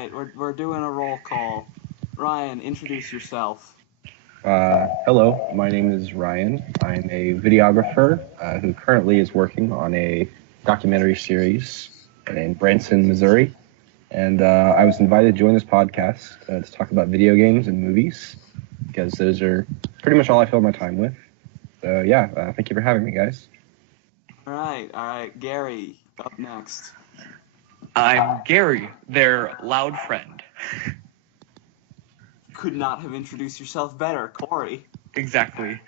right, we're doing a roll call. Ryan, introduce yourself. Hello, my name is Ryan. I'm a videographer who currently is working on a documentary series in Branson, Missouri. And I was invited to join this podcast to talk about video games and movies because those are pretty much all I fill my time with. So, thank you for having me, guys. All right. Gary, up next. I'm Gary, their loud friend. Could not have introduced yourself better, Corey. Exactly.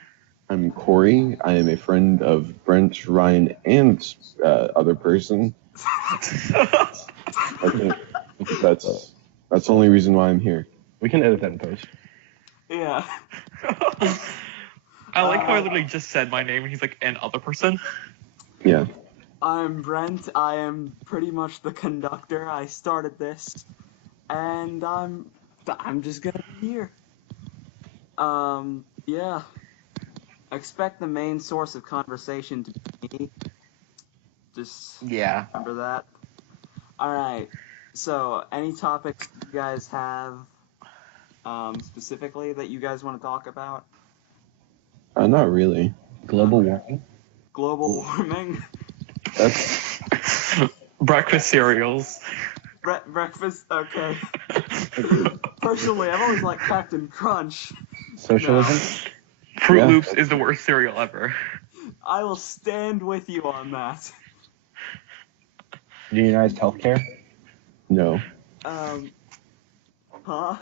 I'm Corey. I am a friend of Brent, Ryan, and other person. I think that's the only reason why I'm here. We can edit that in post. Yeah. I like how I literally just said my name and he's like, an other person? Yeah. I'm Brent. I am pretty much the conductor. I started this, and I'm just gonna be here. Yeah. Expect the main source of conversation to be me. Just remember that. Alright, so any topics you guys have specifically that you guys want to talk about? Not really. Global warming. Global warming? That's Breakfast cereals. Breakfast? Okay. Personally, I've always liked Captain Crunch. Socialism. No. Fruit Loops is the worst cereal ever. I will stand with you on that. Unionized healthcare. no. Huh?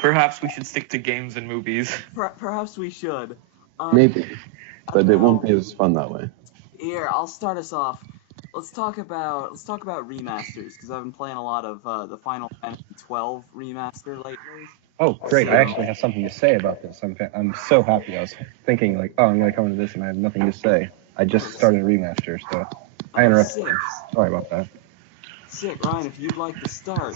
Perhaps we should stick to games and movies. Perhaps we should. Maybe. But it won't be as fun that way. Here, I'll start us off. Let's talk about remasters, because I've been playing a lot of the Final Fantasy 12 remaster lately. Oh, great. I actually have something to say about this. I'm so happy. I was thinking, I'm going to come into this and I have nothing to say. I just started a remaster, so I interrupted. Sorry about that. Sick, Ryan, if you'd like to start.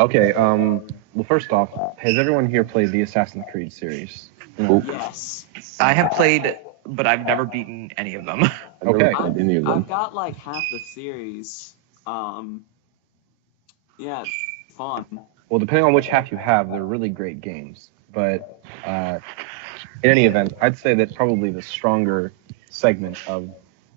Okay, well, first off, has everyone here played the Assassin's Creed series? Yes. I have played, but I've never beaten any of them. I've never played any of them. I've got like half the series. Yeah, it's fun. Well, depending on which half you have, they're really great games. But in any event, I'd say that probably the stronger segment of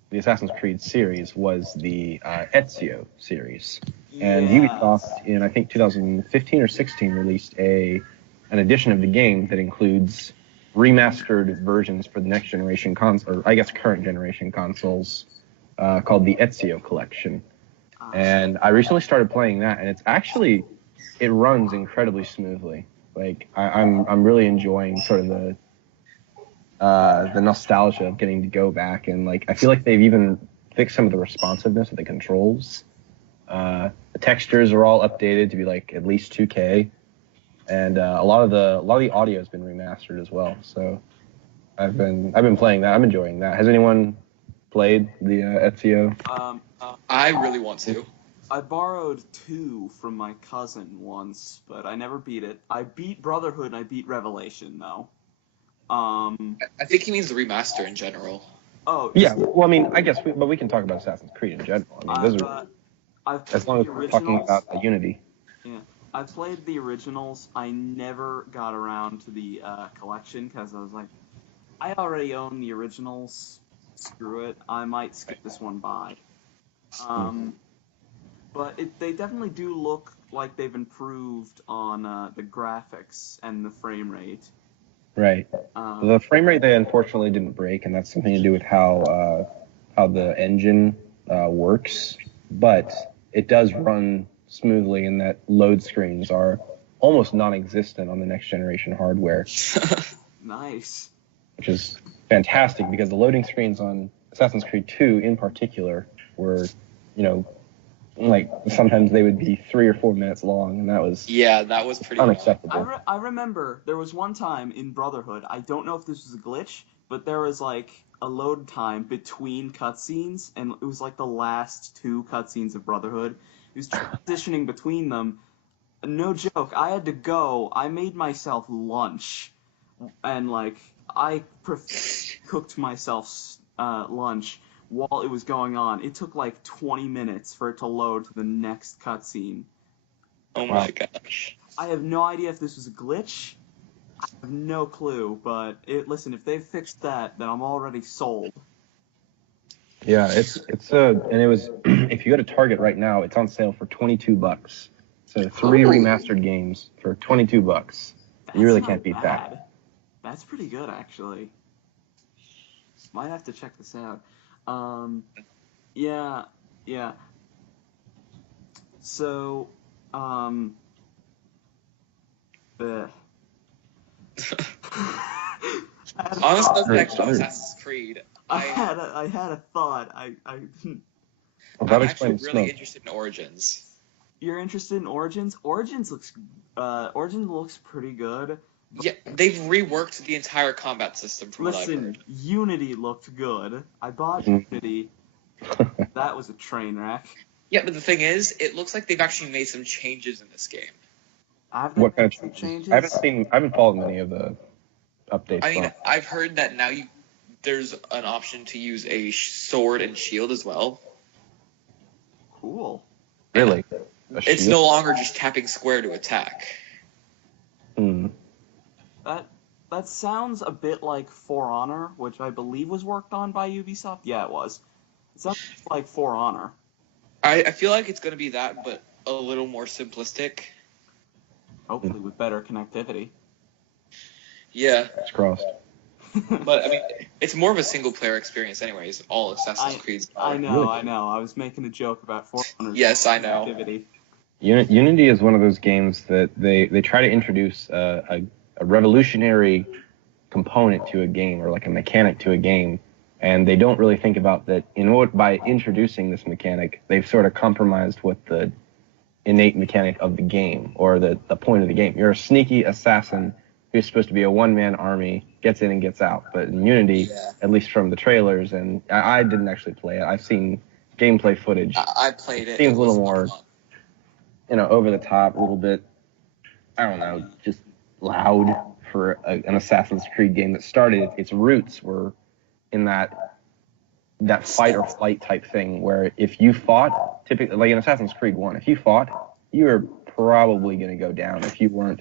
the Assassin's Creed series was the Ezio series. And Ubisoft, in I think 2015 or 16, released an edition of the game that includes remastered versions for the next generation console, or I guess current generation consoles, called the Ezio Collection. And I recently started playing that, and it runs incredibly smoothly. Like I'm really enjoying sort of the nostalgia of getting to go back, and like I feel like they've even fixed some of the responsiveness of the controls. The textures are all updated to be like at least 2K, and a lot of the audio has been remastered as well. So I've been playing that. I'm enjoying that. Has anyone played the Ezio? I really want to. I borrowed 2 from my cousin once, but I never beat it. I beat Brotherhood and I beat Revelation though. I think he means the remaster in general. Oh yeah. Well, I mean, I guess, but we can talk about Assassin's Creed in general. I mean, those are as long as we're talking about Unity. Yeah, I played the originals. I never got around to the collection because I was like, I already own the originals. Screw it. I might skip this one by. But they definitely do look like they've improved on the graphics and the frame rate. Right. The frame rate they unfortunately didn't break, and that's something to do with how the engine works. But it does run smoothly, in that load screens are almost non-existent on the next generation hardware. Nice. Which is fantastic, because the loading screens on Assassin's Creed 2 in particular were, like sometimes they would be 3 or 4 minutes long, and that was pretty unacceptable. I remember there was one time in Brotherhood, I don't know if this was a glitch, but there was like a load time between cutscenes, and it was like the last 2 cutscenes of Brotherhood. It was transitioning between them. No joke, I had to go. I made myself lunch, and like I cooked myself lunch while it was going on. It took like 20 minutes for it to load to the next cutscene. Oh Wow. my gosh. I have no idea if this was a glitch. I have no clue, but listen, if they've fixed that, then I'm already sold. Yeah, and it was if you go to Target right now, it's on sale for $22. So 3 Oh. remastered games for $22. That's You really not can't beat that. bad. That's pretty good, actually. Might have to check this out. Yeah. So, ugh. On the Sure, subject of sure. Assassin's Creed, I had a thought. Well, that I'm actually explains really smoke. interested in Origins. You're interested in Origins? Origins looks pretty good. Yeah, they've reworked the entire combat system from what I've Listen, heard. Unity looked good. I bought Mm. Unity. That was a train wreck. Yeah, but the thing is, it looks like they've actually made some changes in this game. Have they What kind made of some changes? changes? I haven't followed many of the updates. I mean, from- I've heard that now there's an option to use a sword and shield as well. Cool. Really? A It's shield? no longer just tapping square to attack. Hmm. That sounds a bit like For Honor, which I believe was worked on by Ubisoft. Yeah, it was. It sounds like For Honor. I feel like it's going to be that, but a little more simplistic. Hopefully with better connectivity. Yeah, It's crossed. but I mean, it's more of a single-player experience anyways, all Assassin's Creeds are. I know. I was making a joke about For Honor's Yes, I know. connectivity. Unity is one of those games that they try to introduce a revolutionary component to a game or like a mechanic to a game, and they don't really think about that. By introducing this mechanic, they've sort of compromised what the innate mechanic of the game or the point of the game. You're a sneaky assassin who's supposed to be a one-man army, gets in and gets out. But in Unity, at least from the trailers, and I didn't actually play it. I've seen gameplay footage. I played it. Seems It a little was more, fun. over the top, a little bit, I don't know, just loud for an Assassin's Creed game that started, its roots were in that fight or flight type thing where if you fought, typically, like in Assassin's Creed 1, if you fought, you were probably going to go down if you weren't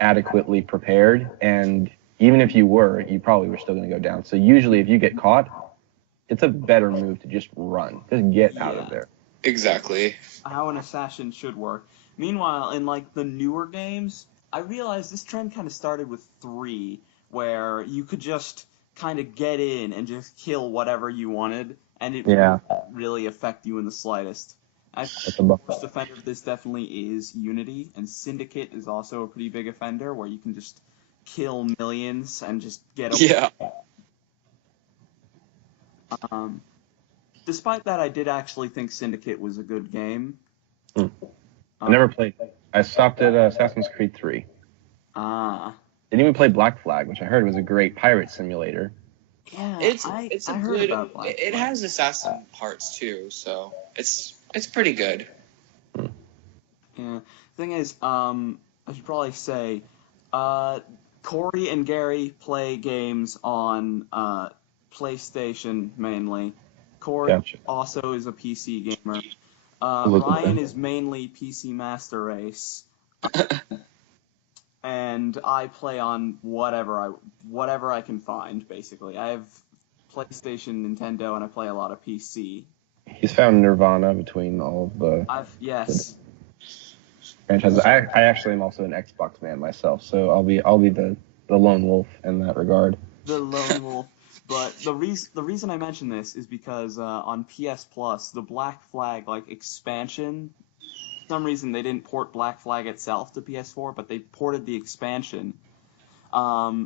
adequately prepared, and even if you were, you probably were still going to go down. So usually if you get caught, it's a better move to just run. Just get out of there. Exactly. How an assassin should work. Meanwhile, in like the newer games, I realized this trend kind of started with 3, where you could just kind of get in and just kill whatever you wanted, and it Yeah. wouldn't really affect you in the slightest. I That's think a the bu- first offender of this definitely is Unity, and Syndicate is also a pretty big offender, where you can just kill millions and just get away. Yeah. Despite that, I did actually think Syndicate was a good game. I never played. I stopped at Assassin's Creed 3. Ah. Didn't even play Black Flag, which I heard was a great pirate simulator. Yeah, It's I a heard good. about Black It Flag. has assassin parts too, so it's pretty good. Yeah. Thing is, I should probably say, Corey and Gary play games on PlayStation mainly. Corey Gotcha. also is a PC gamer. Look at Ryan that. is mainly PC Master Race. And I play on whatever I can find, basically. I have PlayStation, Nintendo, and I play a lot of PC. He's found Nirvana between all of the Yes. franchises. I actually am also an Xbox man myself, so I'll be the lone wolf in that regard. The lone wolf. But the reason I mention this is because on PS Plus, the Black Flag expansion, for some reason they didn't port Black Flag itself to PS4, but they ported the expansion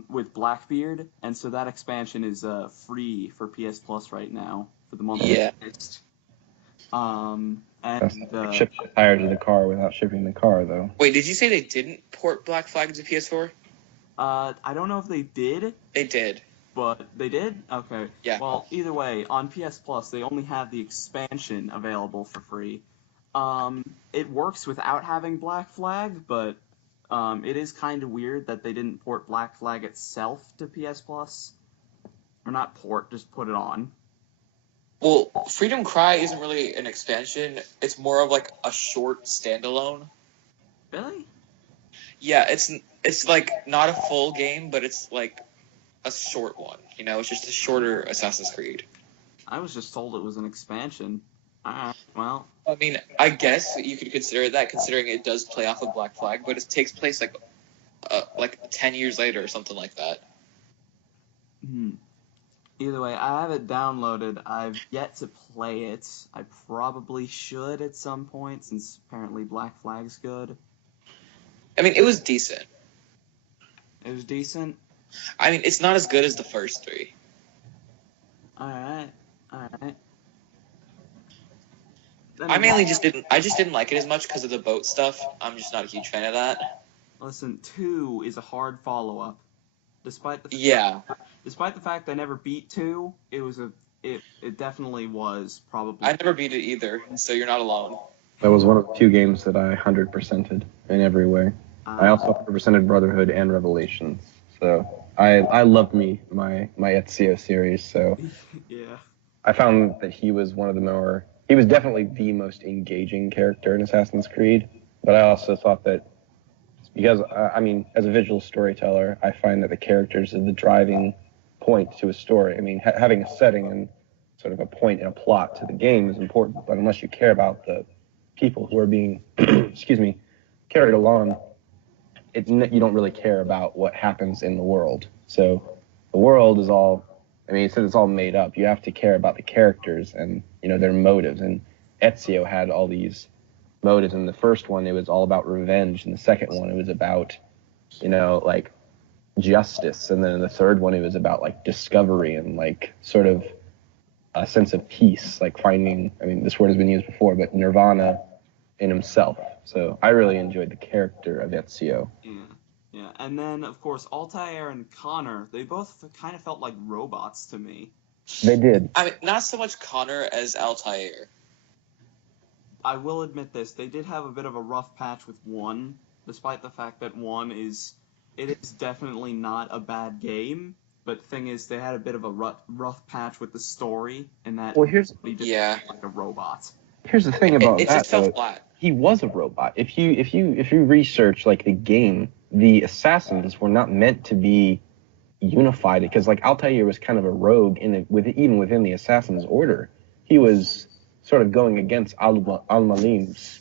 with Blackbeard, and so that expansion is free for PS Plus right now for the month of Yeah. August. Ship the tire to the car without shipping the car, though. Wait, did you say they didn't port Black Flag to PS4? I don't know if they did, They did. but they did? Okay. Yeah. Well, either way, on PS Plus, they only have the expansion available for free. It works without having Black Flag, but it is kind of weird that they didn't port Black Flag itself to PS Plus. Or not port, just put it on. Well, Freedom Cry isn't really an expansion. It's more of like a short standalone. Really? Yeah, it's like not a full game, but it's like a short one. It's just a shorter Assassin's Creed. I was just told it was an expansion. Well, I mean, I guess you could consider it that, considering it does play off of Black Flag, but it takes place like 10 years later or something like that. either way, I have it downloaded. I've yet to play it. I probably should at some point, since apparently Black Flag's good. I mean, it was decent. It was decent. I mean, it's not as good as the first three. Alright. I just didn't like it as much because of the boat stuff. I'm just not a huge fan of that. Listen, 2 is a hard follow-up. Despite the fact I never beat 2, it definitely was probably. I never beat it either, so you're not alone. That was one of the 2 games that I 100%ed in every way. I also 100%ed Brotherhood and Revelations. So I loved my Ezio series. So yeah. I found that he was he was definitely the most engaging character in Assassin's Creed. But I also thought that because, as a visual storyteller, I find that the characters are the driving point to a story. I mean, having a setting and sort of a point and a plot to the game is important, but unless you care about the people who are being, carried along, you don't really care about what happens in the world. So the world is all, since it's all made up, you have to care about the characters and, their motives. And Ezio had all these motives. In the first one, it was all about revenge. In the second one, it was about, like justice. And then in the third one, it was about like discovery and like sort of a sense of peace, like finding, this word has been used before, but nirvana in himself. So I really enjoyed the character of Ezio. Yeah. And then, of course, Altair and Connor, they both kind of felt like robots to me. They did. Not so much Connor as Altair. I will admit this, they did have a bit of a rough patch with 1, despite the fact that 1 is definitely not a bad game, but the thing is, they had a bit of a rough patch with the story, and that like a robot. Here's the thing about it just felt flat. He was a robot. If you research like the game, the assassins were not meant to be unified, because like Altair was kind of a rogue even within the Assassin's Order. He was sort of going against Al-Malim's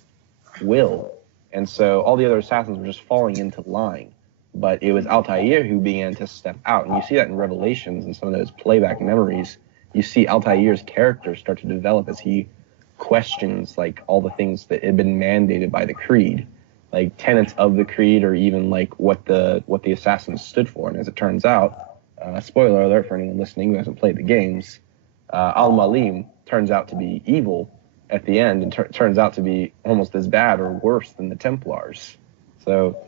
will, and so all the other assassins were just falling into line. But it was Altair who began to step out, and you see that in Revelations and some of those playback memories. You see Altair's character start to develop as he questions like all the things that had been mandated by the creed, like tenets of the creed, or even like what the assassins stood for. And as it turns out, spoiler alert for anyone listening who hasn't played the games, Al-Malim turns out to be evil at the end, and turns out to be almost as bad or worse than the Templars. So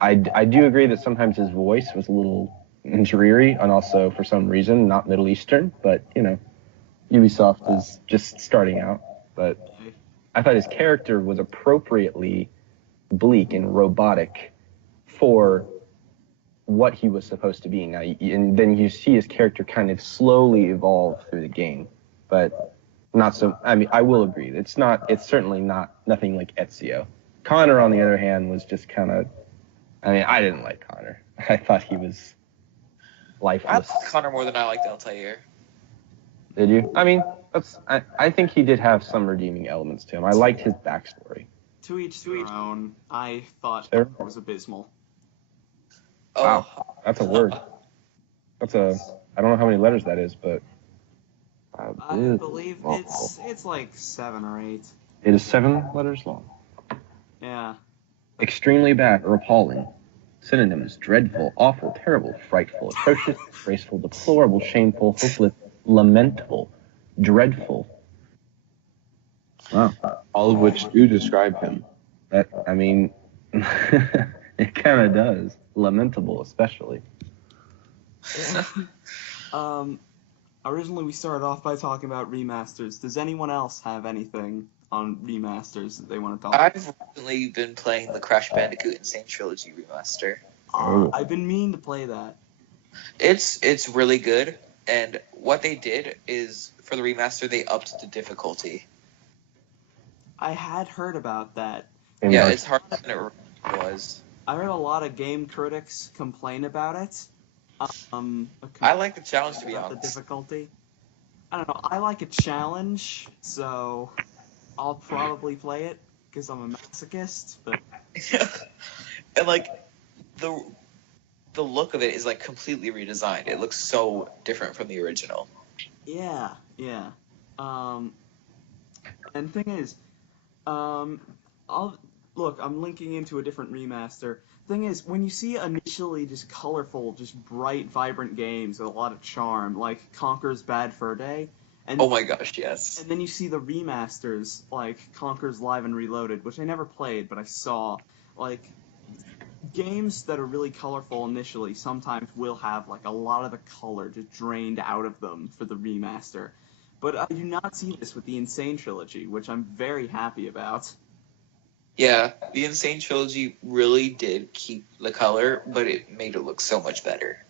I do agree that sometimes his voice was a little dreary, and also for some reason not Middle Eastern, but Ubisoft is just starting out. But I thought his character was appropriately bleak and robotic for what he was supposed to be. Now, and then you see his character kind of slowly evolve through the game, but not so. I will agree, it's certainly nothing like Ezio. Connor, on the other hand, was just kind of. I didn't like Connor. I thought he was lifeless. I liked Connor more than I liked Altair. Did you? I think he did have some redeeming elements to him. I liked his backstory. To each their own. I thought it was abysmal. Wow, that's a word. I don't know how many letters that is, but I believe it's like 7 or 8. It is 7 letters long. Yeah. Extremely bad or appalling. Synonyms: dreadful, awful, terrible, frightful, atrocious, disgraceful, deplorable, shameful, hopeless, lamentable, dreadful. Wow. All of which do describe him. It kind of does. Lamentable, especially. Originally we started off by talking about remasters. Does anyone else have anything on remasters that they want to talk about? I've recently been playing the Crash Bandicoot Insane Trilogy remaster. I've been meaning to play that. It's really good, and what they did is, for the remaster, they upped the difficulty. I had heard about that. in Yeah, Dark it's harder than it was. I heard a lot of game critics complain about it. I like the challenge, to be About the honest. difficulty. I don't know. I like a challenge, so I'll probably play it because I'm a masochist. But And like the look of it is like completely redesigned. It looks so different from the original. yeah, yeah. And thing is, I'll look. I'm linking into a different remaster. Thing is, when you see initially just colorful, just bright, vibrant games with a lot of charm, like Conker's Bad Fur Day, and Oh my gosh, yes. and then you see the remasters like Conker's Live and Reloaded, which I never played, but I saw. Like games that are really colorful initially sometimes will have like a lot of the color just drained out of them for the remaster. But I do not see this with the Insane Trilogy, which I'm very happy about. Yeah, the Insane Trilogy really did keep the color, but it made it look so much better.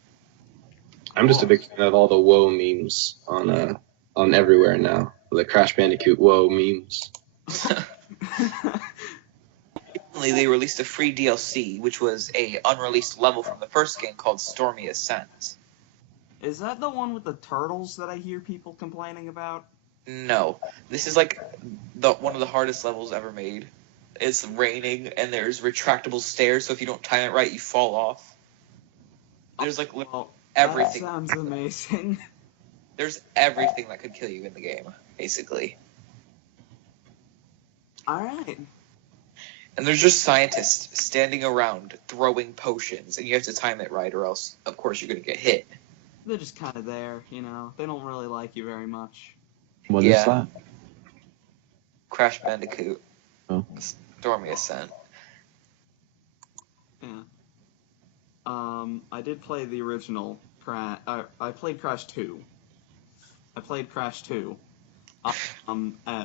I'm just a big fan of all the "whoa" memes on everywhere now. The Crash Bandicoot "whoa" memes. Recently, they released a free DLC, which was a unreleased level from the first game called Stormy Ascent. Is that the one with the turtles that I hear people complaining about? No, this is like one of the hardest levels ever made. It's raining and there's retractable stairs, so if you don't time it right, you fall off. There's like everything. That sounds amazing. There's everything that could kill you in the game, basically. Alright. And there's just scientists standing around throwing potions, and you have to time it right, or else, of course, you're going to get hit. They're just kind of there, you know. They don't really like you very much. What Yeah. is that? Crash Bandicoot. Oh. Stormy Ascent. Yeah. I did play the original Crash. I played Crash 2.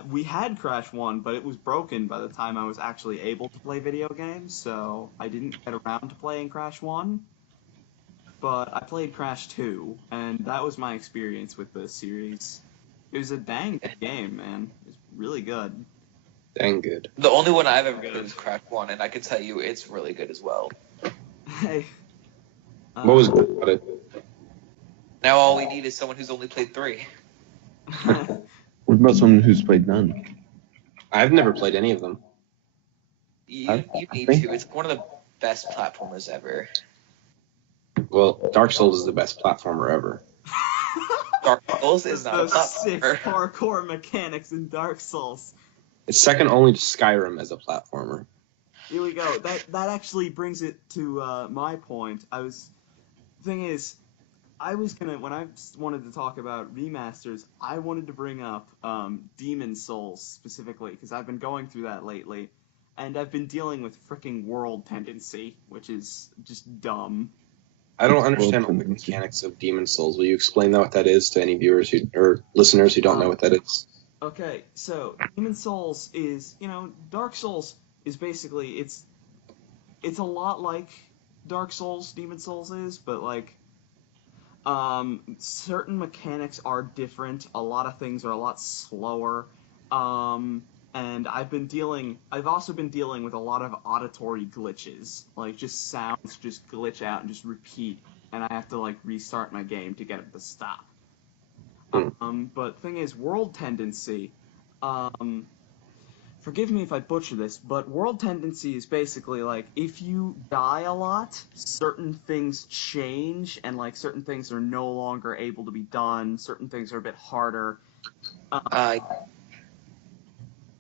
We had Crash 1, but it was broken by the time I was actually able to play video games, so I didn't get around to playing Crash 1. But I played Crash 2, and that was my experience with the series. It was a dang good game, man. It was really good. Dang good. The only one I've ever played is Crash 1, and I can tell you it's really good as well. Hey. What was good about it? Now all we need is someone who's only played 3. What about someone who's played none? I've never played any of them. You need think- to. It's one of the best platformers ever. Well, Dark Souls is the best platformer ever. Dark Souls is not a the sick platformer. parkour mechanics in Dark Souls. It's second only to Skyrim as a platformer. Here we go. That actually brings it to my point. Thing is, when I wanted to talk about remasters, I wanted to bring up Demon Souls specifically, because I've been going through that lately, and I've been dealing with fricking world tendency, which is just dumb. I don't understand all the tendency. mechanics of Demon Souls. Will you explain what that is to any viewers or listeners who don't know what that is? Okay, so Demon Souls is, Dark Souls is basically, it's a lot like Dark Souls, Demon Souls is, but like, certain mechanics are different, a lot of things are a lot slower, and I've also been dealing with a lot of auditory glitches, like just sounds just glitch out and just repeat, and I have to like restart my game to get it to stop. But thing is, world tendency, forgive me if I butcher this, but world tendency is basically like, if you die a lot, certain things change, and like certain things are no longer able to be done, certain things are a bit harder.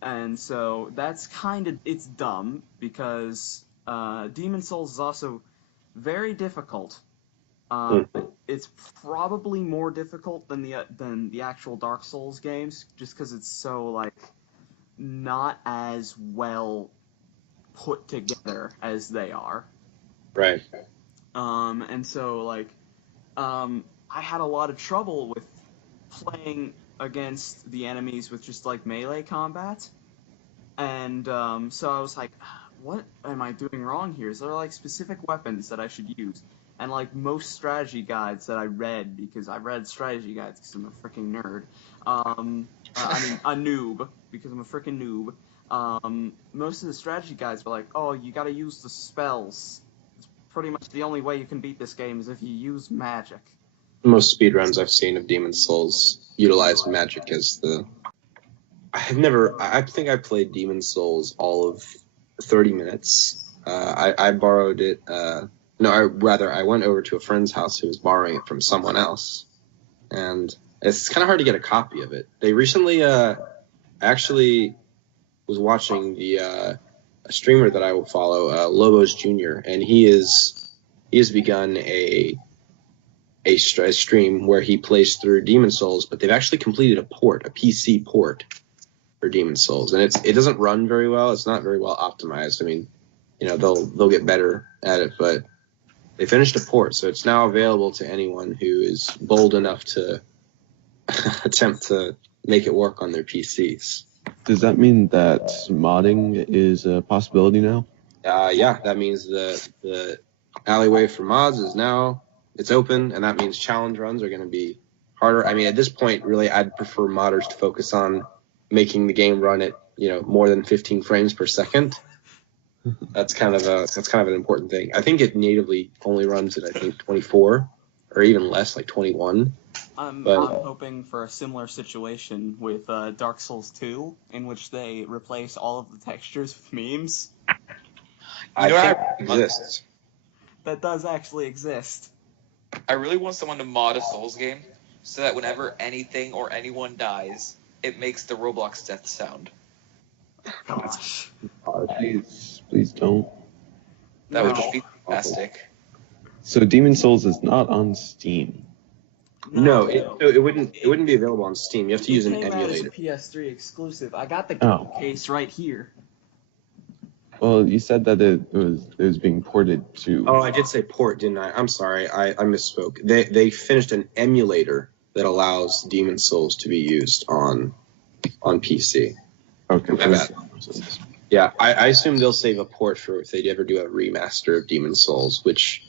And so that's it's dumb, because Demon Souls is also very difficult. It's probably more difficult than the actual Dark Souls games, just because it's so like not as well put together as they are. Right. And so like I had a lot of trouble with playing against the enemies with just like melee combat, and so I was like, what am I doing wrong here? Is there like specific weapons that I should use? And like most strategy guides that I read, because I read strategy guides because I'm a freaking nerd. I mean a noob, because I'm a freaking noob. most of the strategy guys were like, oh, you gotta use the spells. It's pretty much the only way you can beat this game is if you use magic. Most speedruns I've seen of Demon's Souls utilize magic as the. I think I played Demon's Souls all of 30 minutes. I borrowed it. I went over to a friend's house who was borrowing it from someone else, and it's kind of hard to get a copy of it. They recently, actually was watching a streamer that I will follow, Lobos Jr., and he has begun a stream where he plays through Demon's Souls, but they've actually completed a PC port for Demon's Souls, and it doesn't run very well. It's not very well optimized. I mean, they'll get better at it, but they finished a port, so it's now available to anyone who is bold enough to attempt to make it work on their PCs. Does that mean that modding is a possibility now? Yeah, that means the alleyway for mods is now it's open, and that means challenge runs are going to be harder. I mean, at this point, really, I'd prefer modders to focus on making the game run at more than 15 frames per second. That's kind of an important thing. I think it natively only runs at 24 or even less, like 21. I'm hoping for a similar situation with Dark Souls 2, in which they replace all of the textures with memes. I think it exists. That does actually exist. I really want someone to mod a Souls game so that whenever anything or anyone dies, it makes the Roblox death sound. Gosh. Please don't. That would just be fantastic. So Demon's Souls is not on Steam. No, it wouldn't be available on Steam. You have to use an emulator. It came out as a PS3 exclusive. I got the game case right here. Well, you said that it was being ported to. Oh, I did say port, didn't I? I'm sorry, I misspoke. They finished an emulator that allows Demon's Souls to be used on PC. Okay. Yeah, I assume they'll save a port for if they ever do a remaster of Demon's Souls, which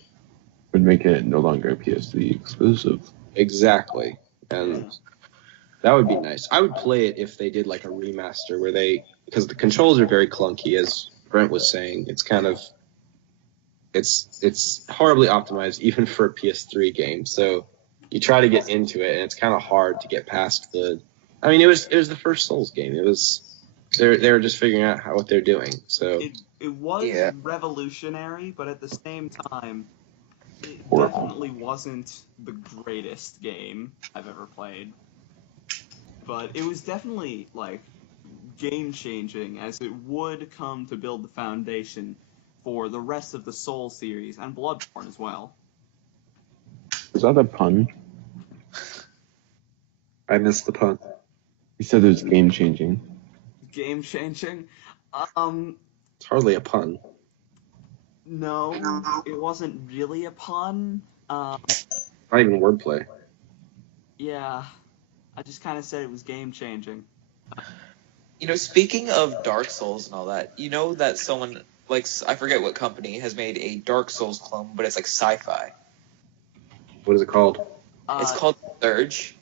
would make it no longer a PS3 exclusive. Exactly, and that would be nice. I would play it if they did like a remaster because the controls are very clunky, as Brent was saying. It's kind of it's horribly optimized even for a PS3 game. So you try to get into it, and it's kind of hard to get past the. I mean, it was the first Souls game. It was they were just figuring out what they're doing. So it was revolutionary, but at the same time, it definitely wasn't the greatest game I've ever played. But it was definitely like game-changing, as it would come to build the foundation for the rest of the Soul series and Bloodborne as well. Is that a pun? I missed the pun. You said it was game-changing. Game-changing? It's hardly a pun. No, it wasn't really a pun. Not even wordplay. Yeah, I just kind of said it was game-changing. Speaking of Dark Souls and all that, that someone, like, I forget what company, has made a Dark Souls clone, but it's like sci-fi. What is it called? It's called Surge.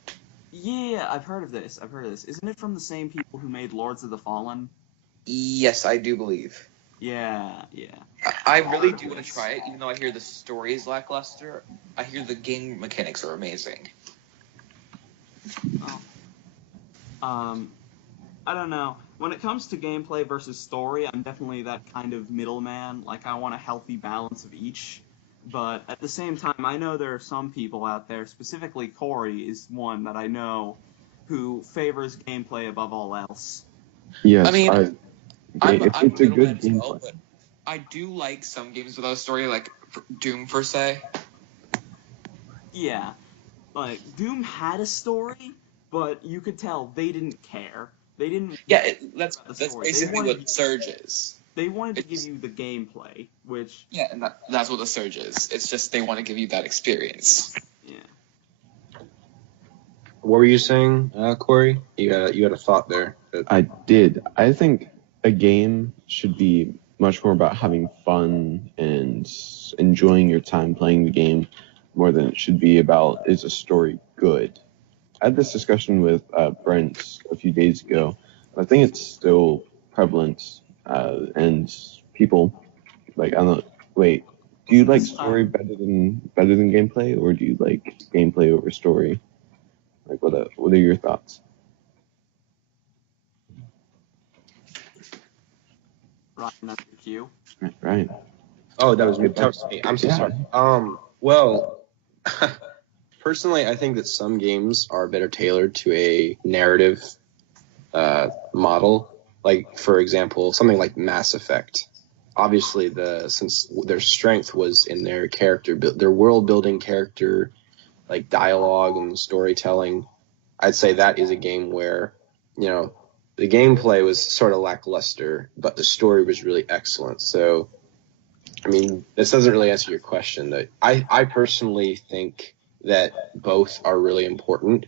Yeah, I've heard of this. Isn't it from the same people who made Lords of the Fallen? Yes, I do believe. Yeah. I really do want to try it, even though I hear the story is lackluster. I hear the game mechanics are amazing. I don't know. When it comes to gameplay versus story, I'm definitely that kind of middleman. Like, I want a healthy balance of each. But at the same time, I know there are some people out there, specifically Corey is one that I know, who favors gameplay above all else. Yes, I mean, it's a good gameplay. Well, but I do like some games without a story, like Doom, per se. Yeah. Like, Doom had a story, but you could tell they didn't care. They didn't. Yeah, that's basically what Surge is. They wanted to give you the gameplay, which. Yeah, and that's what the Surge is. It's just they want to give you that experience. Yeah. What were you saying, Corey? You had a thought there. I did. I think a game should be much more about having fun and enjoying your time playing the game more than it should be about, is a story good? I had this discussion with Brent a few days ago. I think it's still prevalent, and people like I don't know. Wait, do you like story better than gameplay, or do you like gameplay over story? Like what are your thoughts? Ryan, that's your cue. Right. Oh, that was me. I'm so sorry. Well, personally, I think that some games are better tailored to a narrative model. Like, for example, something like Mass Effect. Obviously, since their strength was in their their world building, character, like dialogue and storytelling, I'd say that is a game where, the gameplay was sort of lackluster, but the story was really excellent. So, I mean, this doesn't really answer your question. That I personally think that both are really important,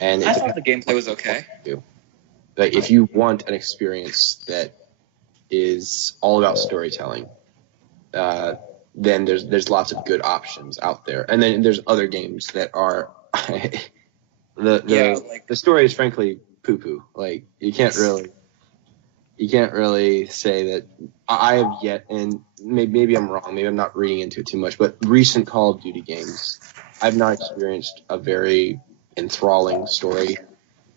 and I thought the gameplay was okay. Like, if you want an experience that is all about storytelling, then there's lots of good options out there, and then there's other games that are the story is frankly poo poo. Like, you can't really say that. I have yet, and maybe I'm wrong, maybe I'm not reading into it too much, but recent Call of Duty games, I've not experienced a very enthralling story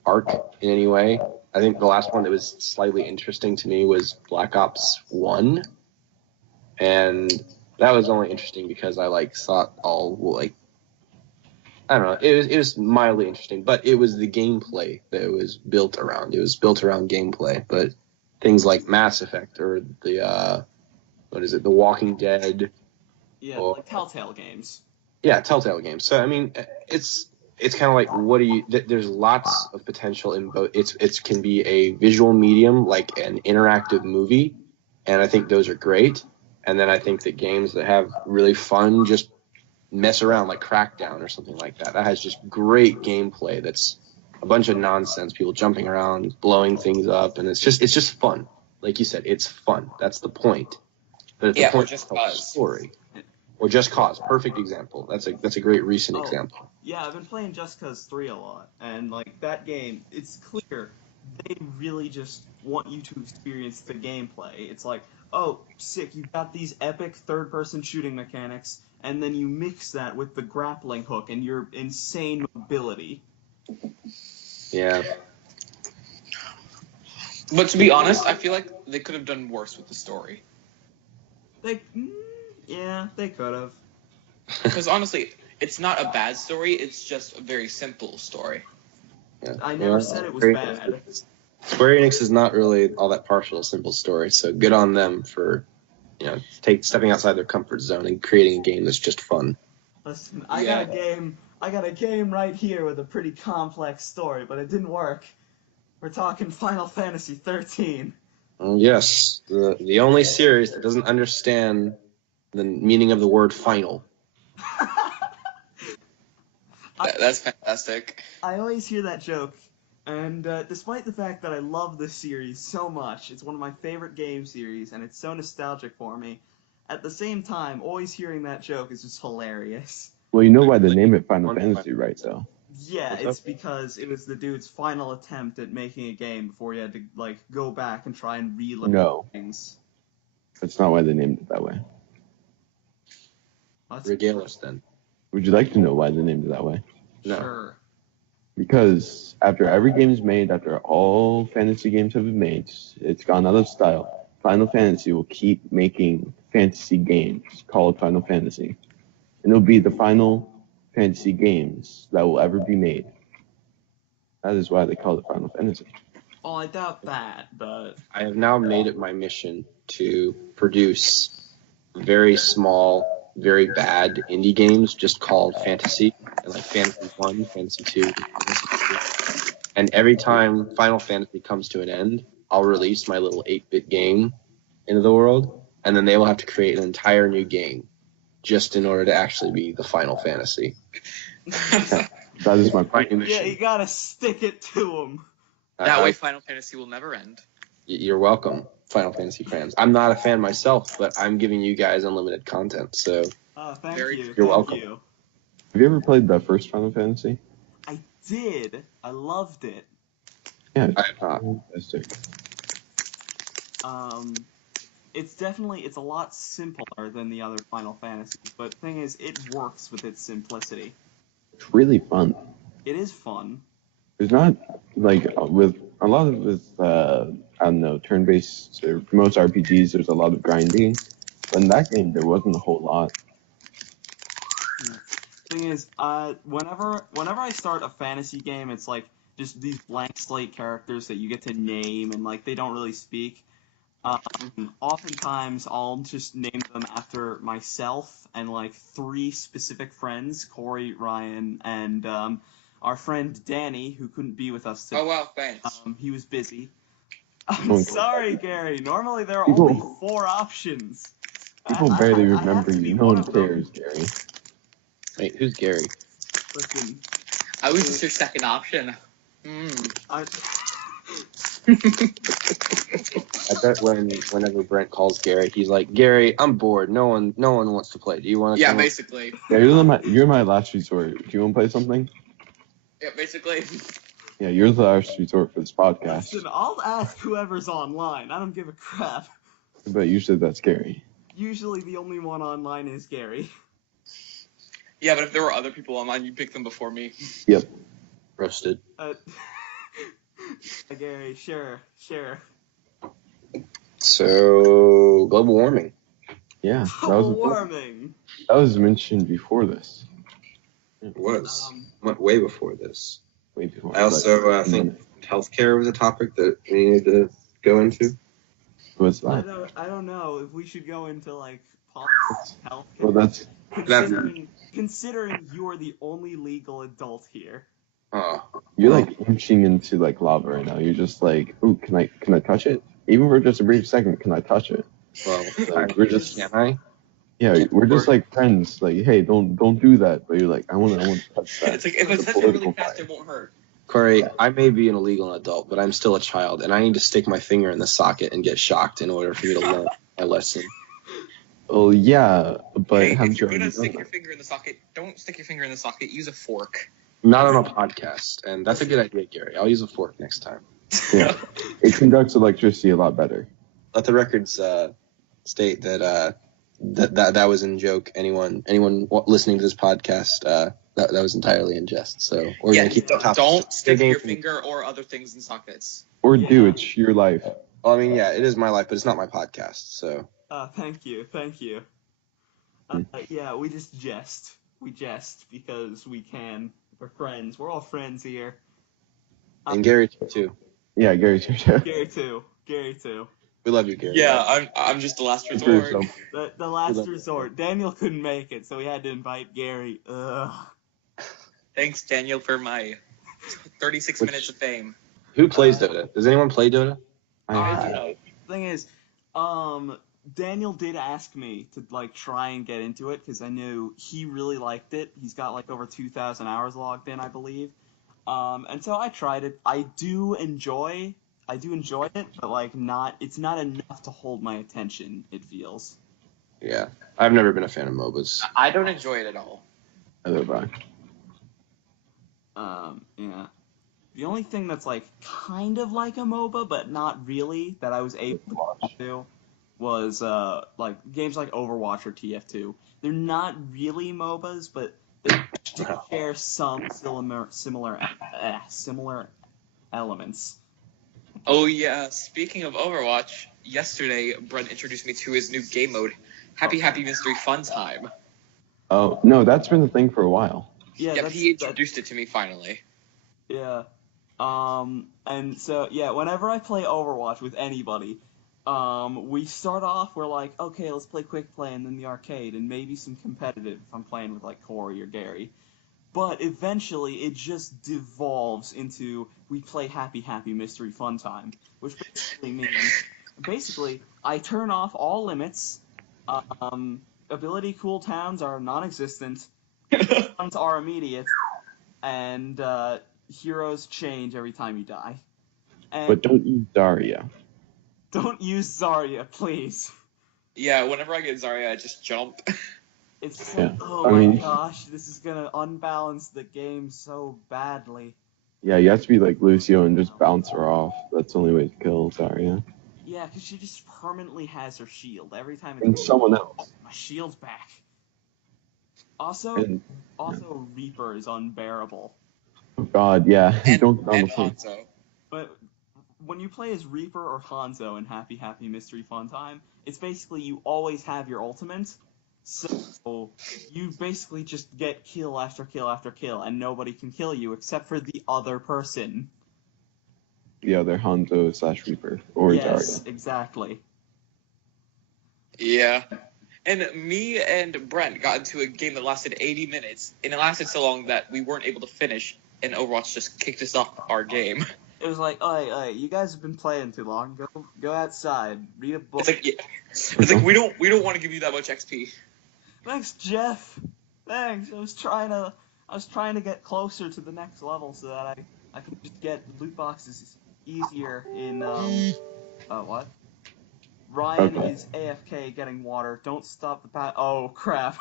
arc in any way. I think the last one that was slightly interesting to me was Black Ops 1, and that was only interesting because I thought I don't know, it was mildly interesting, but it was the gameplay that it was built around. It was built around gameplay, but things like Mass Effect or the The Walking Dead. Yeah, like Telltale games. Yeah, Telltale games. So I mean, it's kind of like, there's lots of potential in both. It can be a visual medium, like an interactive movie, and I think those are great. And then I think that games that have really fun, just mess around, like Crackdown or something like that, that has just great gameplay. That's a bunch of nonsense, people jumping around, blowing things up, and it's just fun. Like you said, it's fun. That's the point. But the point Just of Cause. story. Or Just Cause, perfect example. That's a great recent example. Yeah, I've been playing Just Cause 3 a lot, and like that game, it's clear they really just want you to experience the gameplay. It's like, oh, sick, you've got these epic third-person shooting mechanics, and then you mix that with the grappling hook and your insane mobility. Yeah. But to be honest, I feel like they could have done worse with the story. Yeah, they could have. Because honestly, it's not a bad story, it's just a very simple story. Yeah. I never said it was bad. Square Enix is not really all that partial to simple stories, so good on them for, stepping outside their comfort zone and creating a game that's just fun. Listen, I got a game right here with a pretty complex story, but it didn't work. We're talking Final Fantasy 13. Yes, the only series that doesn't understand the meaning of the word final. That's fantastic. I always hear that joke, and despite the fact that I love this series so much, it's one of my favorite game series, and it's so nostalgic for me, at the same time, always hearing that joke is just hilarious. Well, you know why they name it Final Fantasy, right, though? Yeah, it's because it was the dude's final attempt at making a game before he had to, go back and try and relearn things. That's not why they named it that way. Regale us then. Would you like to know why they named it that way? No. Sure. Because after every game is made, after all fantasy games have been made, it's gone out of style. Final Fantasy will keep making fantasy games called Final Fantasy. And it'll be the final fantasy games that will ever be made. That is why they call it Final Fantasy. Well, I doubt that, but... I have now made it my mission to produce very small, very bad indie games just called Fantasy, like Fantasy 1, Fantasy 2, Fantasy 3. And every time Final Fantasy comes to an end, I'll release my little 8-bit game into the world, and then they will have to create an entire new game just in order to actually be the Final Fantasy. That is my point. Yeah, you gotta stick it to them. That way Final Fantasy will never end. You're welcome, Final Fantasy fans. I'm not a fan myself, but I'm giving you guys unlimited content, so... Thank you. You're welcome. You. Have you ever played the first Final Fantasy? I did. I loved it. Yeah, I have not. fantastic. it's a lot simpler than the other Final Fantasies, but the thing is, it works with its simplicity. It's really fun. It is fun. There's not like with a lot of with I don't know, turn-based or most RPGs. There's a lot of grinding. But in that game, there wasn't a whole lot. Thing is, whenever I start a fantasy game, it's like just these blank slate characters that you get to name, and like they don't really speak. Oftentimes, I'll just name them after myself and like 3 specific friends: Corey, Ryan, and our friend Danny, who couldn't be with us today. Oh wow, thanks. He was busy. I'm Okay. sorry, Gary. Normally there are People- only 4 options. People I barely have remember to be you. No one one of them. cares, Gary. Wait, who's Gary? Listen, I was just your second option. I, I bet whenever Brent calls Gary, he's like, Gary, I'm bored. No one wants to play. Do you want to? Yeah, come basically. Yeah, you're my last resort. Do you want to play something? Yeah, basically. Yeah, you're the last resort for this podcast. listen, I'll ask whoever's online. I don't give a crap. But usually that's Gary. Usually the only one online is Gary. Yeah, but if there were other people online, you'd pick them before me. Roasted. Gary, sure. So global warming. Yeah, Global warming. that was mentioned before this. It was Um, went way before this. Way before. I also think healthcare was a topic that we needed to go into. was I that? don't know if we should go into like health. Well, that's Considering you are the only legal adult here. you're like inching into like lava right now. You're just like, ooh, can I touch it? Even for just a brief second, can I touch it? Well, We're just can I? yeah, we're just like friends. Like, hey, don't do that. But you're like, I want to touch that. It's like if I The touch it really political fast, guy. it won't hurt. Corey, I may be an illegal adult, but I'm still a child, and I need to stick my finger in the socket and get shocked in order for me to learn my lesson. Oh yeah, but Hey, haven't if you're you gonna already stick done your that? finger in the socket, don't stick your finger in the socket. Use a fork. Not on a podcast, and that's a good idea, Gary. I'll use a fork next time. Yeah, it conducts electricity a lot better. Let the records state that that was in joke. Anyone listening to this podcast, that was entirely in jest. So we're Yeah, gonna keep the topic. don't stick Game. your finger or other things in sockets. Or Yeah. do it's your life. Well, I mean, yeah, it is my life, but it's not my podcast. So Thank you. Yeah, we just jest. We jest because we can. We're friends. We're all friends here. and Gary too. Yeah, Gary's here too. Gary too. We love you, Gary. Yeah, I'm just the last Speak for resort. yourself. The last resort. Daniel couldn't make it, so we had to invite Gary. Ugh. Thanks, Daniel, for my 36 minutes of fame. Who plays Dota? Does anyone play Dota? Thing is, Daniel did ask me to like try and get into it because I knew he really liked it. He's got like over 2,000 hours logged in, I believe. And so I tried it. I do enjoy it, but like it's not enough to hold my attention, it feels. Yeah, I've never been a fan of MOBAs. I don't enjoy it at all. Other bye. Yeah. The only thing that's like kind of like a MOBA, but not really, that I was able to do was like games like Overwatch or TF2. They're not really MOBAs, but they do share some similar elements. Oh yeah, speaking of Overwatch, yesterday Brent introduced me to his new game mode, Happy Mystery Fun Time. Oh no, that's been the thing for a while. Yeah, He introduced it to me finally. Yeah. And so, yeah, whenever I play Overwatch with anybody, we start off, we're like, okay, let's play quick play and then the arcade and maybe some competitive if I'm playing with, like, Corey or Gary. But eventually, it just devolves into we play Happy Mystery Fun Time, which basically, I turn off all limits, ability cooldowns are non-existent, cooldowns are immediate, and, heroes change every time you die. And But don't use Daria. don't use Zarya, please. Yeah, whenever I get Zarya, I just jump. It's just Yeah. like, oh I my mean- gosh, this is gonna unbalance the game so badly. Yeah, you have to be like Lucio and just bounce her off. That's the only way to kill Daria. Yeah, because she just permanently has her shield every time. And someone else. My shield's back. Also, And Reaper is unbearable. oh God, yeah. And, Don't get on and the phone. Hanzo. But when you play as Reaper or Hanzo in Happy Happy Mystery Fun Time, it's basically you always have your ultimate, so you basically just get kill after kill after kill, and nobody can kill you except for the other person. The other Hanzo / Reaper or Yes, Zarya. exactly. Yeah. And me and Brent got into a game that lasted 80 minutes, and it lasted so long that we weren't able to finish, and Overwatch just kicked us off our game. It was like, "Oi, you guys have been playing too long. Go outside, read a book." It's like we don't want to give you that much XP. Thanks, Jeff. Thanks. I was trying to get closer to the next level so that I can just get loot boxes easier in what? Ryan Okay. is AFK getting water. Don't stop the pat. Oh crap.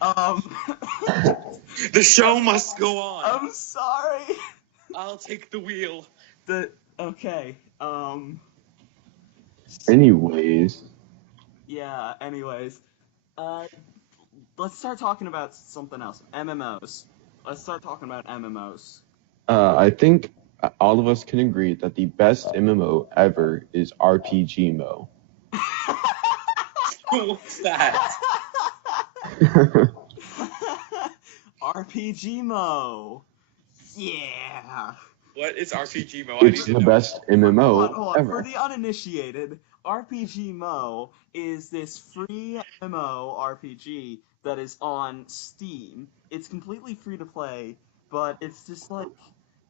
The show must go on. I'm sorry. I'll take the wheel. Okay. Anyways, Yeah. Anyways, let's start talking about something else. MMOs. Let's start talking about MMOs. I think all of us can agree that the best MMO ever is RPG Mo. What's that? RPG Mo. Yeah. What is RPG Mo? I It's need the to know. best MMO Hold on. For ever. the uninitiated, RPG Mo is this free MMO RPG that is on Steam. It's completely free to play, but it's just like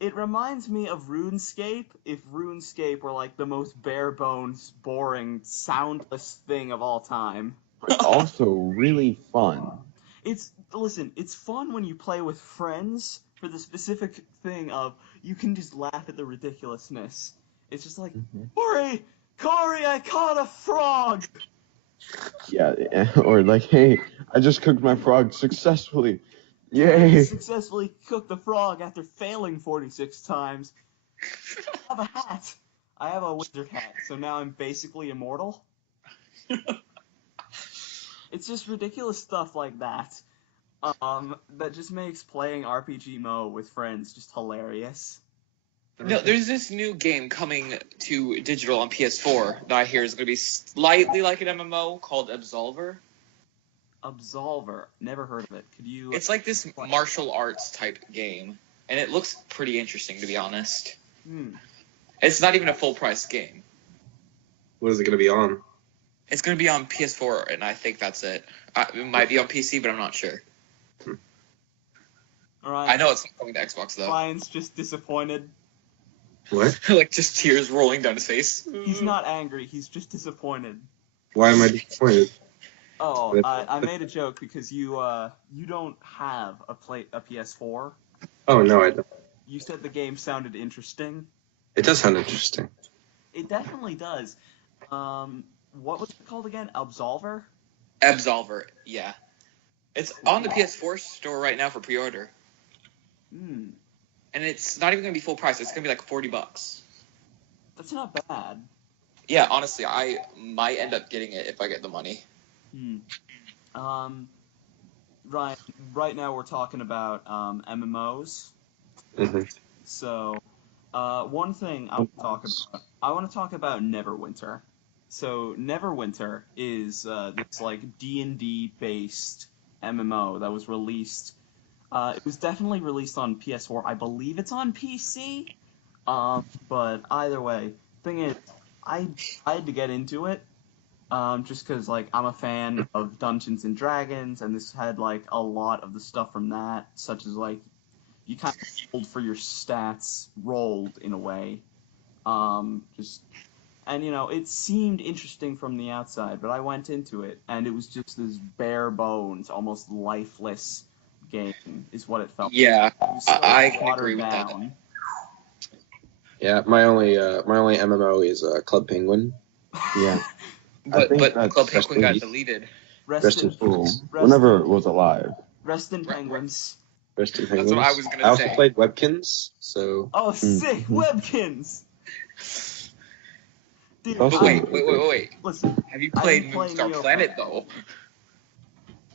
it reminds me of RuneScape if RuneScape were like the most bare bones, boring, soundless thing of all time. But also really fun. It's fun when you play with friends for the specific thing of you can just laugh at the ridiculousness. It's just like, Corey, I caught a frog! Yeah, or like, hey, I just cooked my frog successfully. I Yay! successfully cooked the frog after failing 46 times. I have a hat. I have a wizard hat, so now I'm basically immortal. It's just ridiculous stuff like that. That just makes playing RPG Mo with friends just hilarious. No, there's this new game coming to digital on PS4 that I hear is going to be slightly like an MMO called Absolver. Absolver. Never heard of it. Could you... It's like this martial arts type game, and it looks pretty interesting, to be honest. It's not even a full price game. What is it going to be on? It's going to be on PS4, and I think that's it. It might be on PC, but I'm not sure. Ryan, I know it's not coming to Xbox, though. Ryan's just disappointed. What? Like, just tears rolling down his face. He's not angry, he's just disappointed. Why am I disappointed? Oh, I made a joke because you don't have a PS4. Oh, no, I don't. You said the game sounded interesting. It does sound interesting. It definitely does. What was it called again? Absolver? Absolver, yeah. It's on the PS4 store right now for pre-order. And it's not even going to be full price. It's going to be like $40. That's not bad. Yeah, honestly, I might end up getting it if I get the money. Ryan, right now we're talking about MMOs. So, one thing I want to talk about Neverwinter. So Neverwinter is this like D&D based MMO that was released. It was definitely released on PS4. I believe it's on PC. But either way, thing is, I had to get into it. Just because like I'm a fan of Dungeons and Dragons, and this had like a lot of the stuff from that, such as like you kind of rolled for your stats, rolled in a way. And you know, it seemed interesting from the outside, but I went into it, and it was just this bare bones, almost lifeless game, is what it felt. Yeah, It was so I can watered agree with that. down. Yeah, my only MMO is Club Penguin. Yeah. I But think that's Club Penguin got peace. deleted. Rest in peace. Whenever it was alive. Rest in penguins. Rest in That's Penguins. what I was gonna I also say. played Webkins, so Oh, sick! Webkins! Dude, Also- But wait. listen. Have you I played didn't play Movie Star Neopet. Planet though?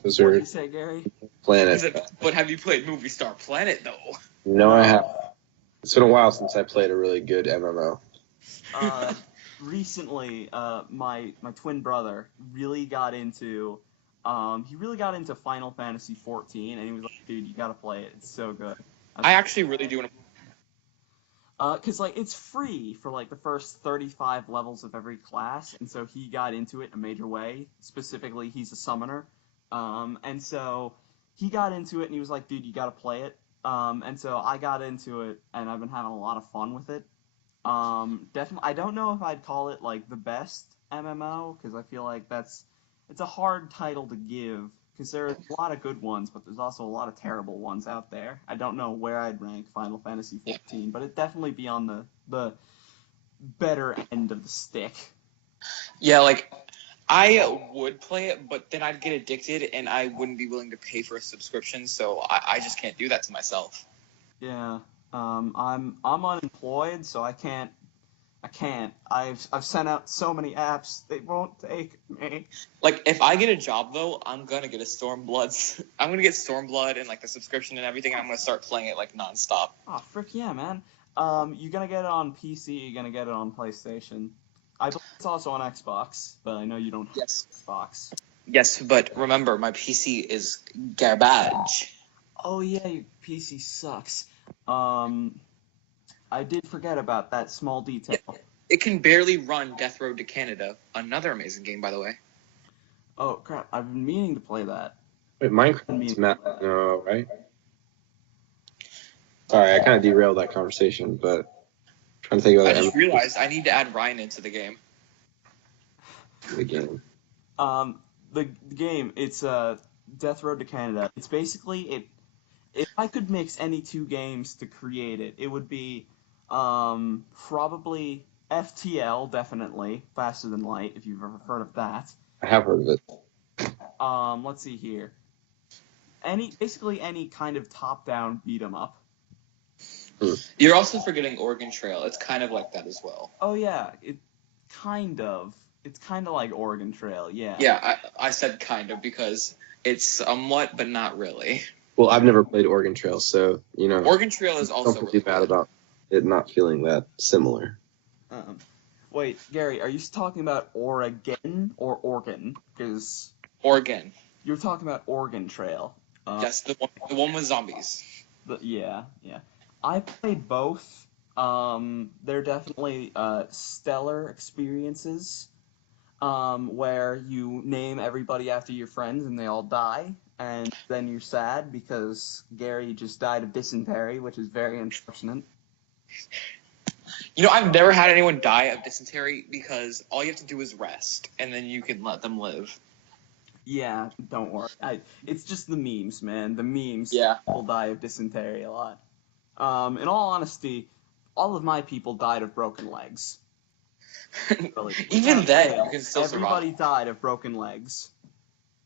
Those What did are you say, Gary? planet. But have you played Movie Star Planet though? No, I have. It's been a while since I played a really good MMO. Recently, my twin brother really got into Final Fantasy 14, and he was like, "Dude, you gotta play it. It's so good." I actually really do want to. Cause like it's free for like the first 35 levels of every class, and so he got into it in a major way. Specifically, he's a summoner, and so he got into it, and he was like, "Dude, you gotta play it." And so I got into it, and I've been having a lot of fun with it. Definitely, I don't know if I'd call it like the best MMO, because I feel like it's a hard title to give, because there are a lot of good ones, but there's also a lot of terrible ones out there. I don't know where I'd rank Final Fantasy 14, but it'd definitely be on the better end of the stick. Yeah, like I would play it, but then I'd get addicted, and I wouldn't be willing to pay for a subscription. So I just can't do that to myself. Yeah. I'm unemployed, so I can't. I've sent out so many apps, they won't take me. Like if I get a job though, I'm gonna get a Stormblood. I'm gonna get Stormblood and like the subscription and everything, and I'm gonna start playing it like nonstop. Oh, frick yeah, man. You're gonna get it on PC, you're gonna get it on PlayStation. I believe it's also on Xbox, but I know you don't have Yes. Xbox. Yes, but remember, my PC is garbage. Oh yeah, your PC sucks. I did forget about that small detail. It can barely run Death Road to Canada. Another amazing game, by the way. Oh crap, I've been meaning to play that. Wait, Minecraft's no, right? Sorry, I kind of derailed that conversation, but I'm trying to think of I other just realized I need to add Ryan into the game. the game. The game, it's Death Road to Canada. It's basically if I could mix any two games to create it, it would be probably FTL, definitely Faster Than Light, if you've ever heard of that. I have heard of it. Let's see here. Basically any kind of top-down beat 'em up. You're also forgetting Oregon Trail. It's kind of like that as well. Oh yeah, it's kind of like Oregon Trail, yeah. Yeah, I said kind of because it's somewhat, but not really. Well, I've never played Oregon Trail, so Oregon Trail is also don't feel really too bad good. about it not feeling that similar. Wait, Gary, are you talking about Oregon or Oregon? Because Oregon. you're talking about Oregon Trail. Yes, the one with zombies. Yeah. I played both. They're definitely stellar experiences, where you name everybody after your friends and they all die, and then you're sad because Gary just died of dysentery, which is very unfortunate. You know, I've never had anyone die of dysentery because all you have to do is rest, and then you can let them live. Yeah, don't worry. It's just the memes, man. The memes. Yeah. People die of dysentery a lot. In all honesty, all of my people died of broken legs. Really. Even then, you can still Everybody survive. died of broken legs.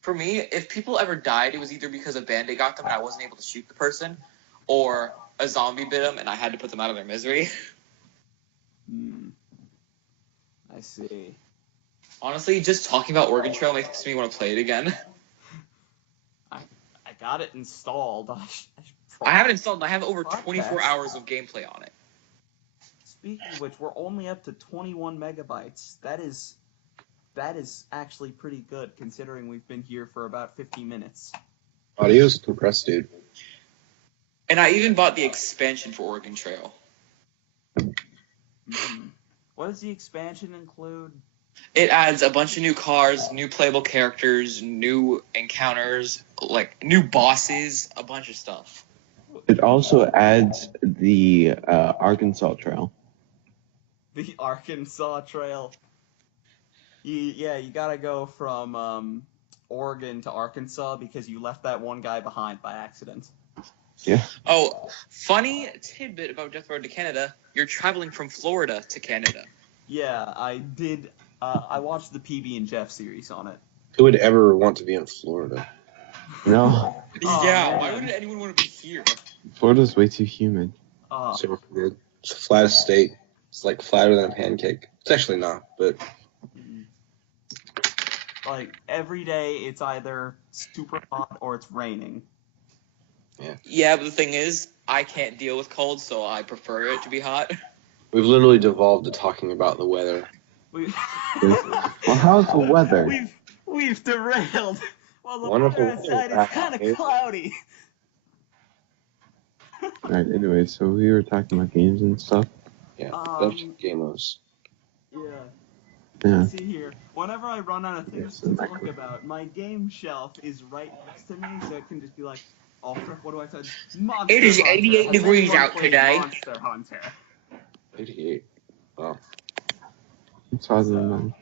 For me, if people ever died, it was either because a Band-Aid got them and I wasn't able to shoot the person, or a zombie bit them and I had to put them out of their misery. I see. Honestly, just talking about Oregon Trail makes me want to play it again. I got it installed. I have it installed and I have over Podcast. 24 hours of gameplay on it. Speaking of which, we're only up to 21 megabytes. That is actually pretty good, considering we've been here for about 50 minutes. Audio's compressed, dude. And I even bought the expansion for Oregon Trail. What does the expansion include? It adds a bunch of new cars, new playable characters, new encounters, like new bosses, a bunch of stuff. It also adds the Arkansas Trail. The Arkansas Trail. You gotta go from Oregon to Arkansas because you left that one guy behind by accident. Yeah. Oh, funny tidbit about Death Road to Canada, you're traveling from Florida to Canada. Yeah, I did. I watched the PB and Jeff series on it. Who would ever want to be in Florida? No, Oh, yeah, man. why would anyone want to be here? Florida's way too humid. So good. It's the flattest state. It's like flatter than a pancake. It's actually not, but Like every day, it's either super hot or it's raining. Yeah, but the thing is, I can't deal with cold, so I prefer it to be hot. we've literally devolved to talking about the weather. Well, how's the weather? We've derailed. Well, the Wonderful weather outside weather. is kind of cloudy. Alright, anyway, so we were talking about games and stuff. Yeah, Um, that's Gamos. Yeah. Yeah. Let's see here. Whenever I run out of things Yes, to talk about, my game shelf is right next to me, so it can just be like, oh frick, what do I say? Monster It is Hunter. 88 Has degrees anyone out played today. Monster Hunter. 88. Wow. It's harder than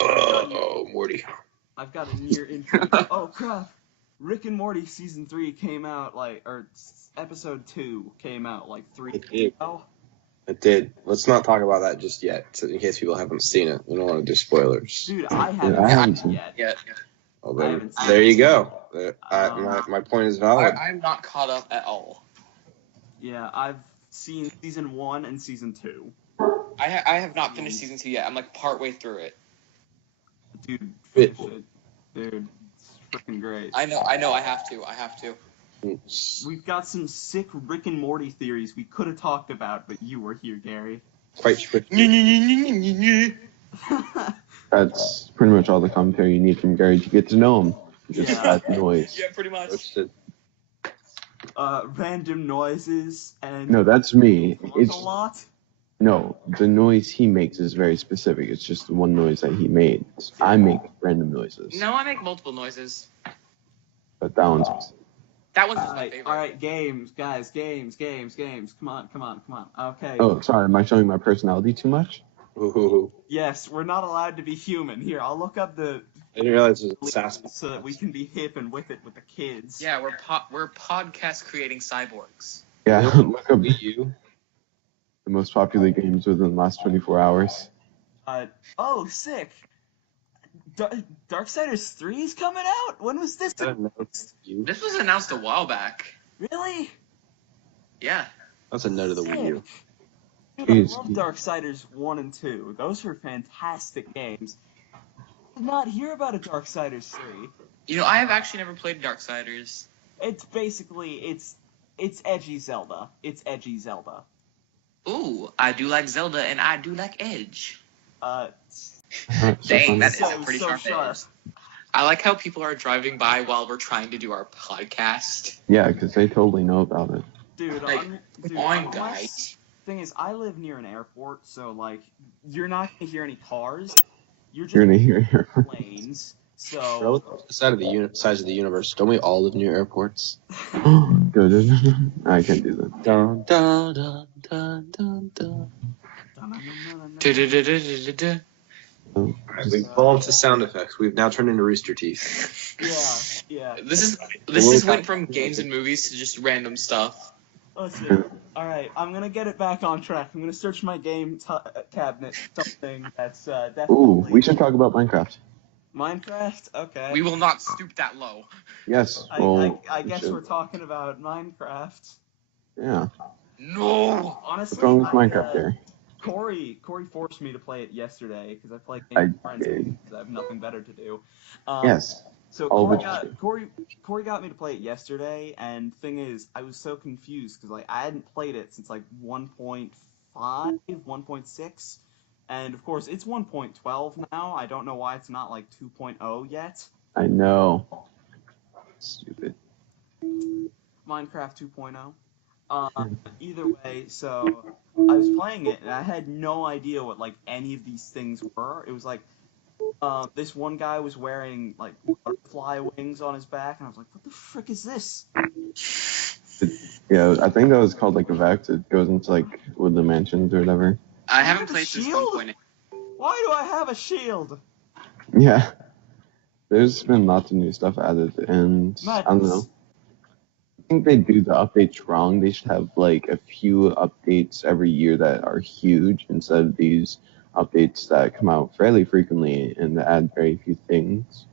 Oh, Morty. I've got a near infinite. Oh crap! Rick and Morty season 3 came out episode 2 came out like 3 It days did. ago. It did. Let's not talk about that just yet, in case people haven't seen it. We don't want to do spoilers. Dude, I haven't I seen haven't it seen yet. Yeah. Well, I then, haven't seen there it. you go. My point is valid. I'm not caught up at all. Yeah, I've seen season 1 and season 2. I have not finished season 2 yet. I'm like partway through it. Dude, finish it. Dude, it's freaking great. I know. I have to. We've got some sick Rick and Morty theories we could have talked about, but you were here, Gary. Quite tricky. That's pretty much all the commentary you need from Gary to get to know him. Just Yeah. that noise. Yeah, pretty much. Random noises and No, that's me. talk It's a lot. no, the noise he makes is very specific. It's just the one noise that he made. I make random noises, No, I make multiple noises. but that one's specific. That one's my favorite. Alright, games, guys, games. Come on. Okay. Oh, sorry. Am I showing my personality too much? Ooh. Yes, we're not allowed to be human. Here, I'll look up the I didn't realize it was sass. so that we can be hip and with it with the kids. Yeah, we're podcast creating cyborgs. Yeah. Look up Wii U. the most popular games within the last 24 hours. Oh, sick. Darksiders 3 is coming out? When was this? This was announced a while back. Really? Yeah. That's a note of the Wii U. Dude, Jeez. I love Darksiders 1 and 2. Those are fantastic games. I did not hear about a Darksiders 3. You know, I have actually never played Darksiders. It's basically, it's edgy Zelda. It's edgy Zelda. Ooh, I do like Zelda and I do like Edge. So Dang, that is So- a pretty so sharp sharp. edge. I like how people are driving by while we're trying to do our podcast. Yeah, because they totally know about it. Dude, Like, dude, come on, unless- guys. Thing is, I live near an airport, so, like, you're not gonna hear any cars. You're just You're gonna hear. planes. So, Relative to the size of the universe, don't we all live near airports? Good. I can't do that. Dun, dun, dun, dun, dun, dun. Du-du-du-du-du-du. Alright, we've evolved to sound effects. We've now turned into Rooster Teeth. yeah. This is went from games and movies to just random stuff. Let's see. Alright, I'm gonna get it back on track. I'm gonna search my game cabinet, something that's definitely... Ooh, we should talk about Minecraft. Minecraft? Okay. We will not stoop that low. Yes. Well, I we guess should. we're talking about Minecraft. Yeah. No. Honestly, What's wrong with Minecraft, Gary? Corey forced me to play it yesterday because I play I games with friends did. because I have nothing better to do. Yes. So All Corey the- got me to play it yesterday, and thing is, I was so confused because like I hadn't played it since like 1.5, 1.6, and of course it's 1.12 now. I don't know why it's not like 2.0 yet. I know. Stupid. Minecraft 2.0. Either way, so I was playing it and I had no idea what like any of these things were. It was like this one guy was wearing like butterfly wings on his back, and I was like, "What the frick is this?" Yeah, I think that was called like a Vex. It goes into like Woodland Mansions or whatever. I haven't have a played since shield? 1.8. Why do I have a shield? Yeah. There's been lots of new stuff added, and I don't know. I think they do the updates wrong. They should have like a few updates every year that are huge instead of these updates that come out fairly frequently and add very few things.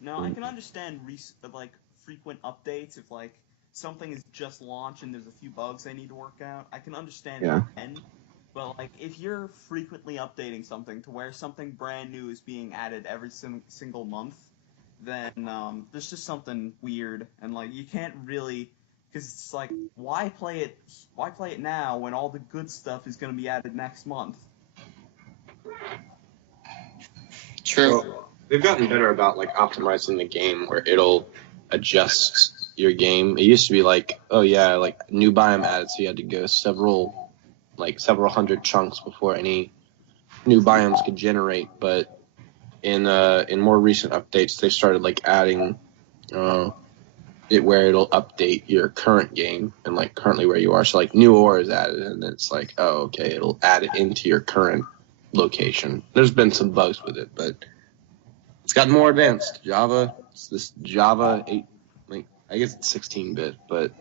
No, I can understand like frequent updates if like something is just launched and there's a few bugs they need to work out, I can understand Yeah. then. But like, if you're frequently updating something to where something brand new is being added every single month, then there's just something weird, and like you can't really, because it's like, why play it? Why play it now when all the good stuff is going to be added next month? True. Well, they've gotten better about like optimizing the game where it'll adjust your game. It used to be like, oh yeah, like new biome added, so you had to go several hundred chunks before any new biomes could generate. But in more recent updates, they started like adding it where it'll update your current game and like currently where you are. So like new ore is added, and then it's like, oh okay, it'll add it into your current location. There's been some bugs with it, but it's gotten more advanced. This Java 8, like I guess it's 16-bit, but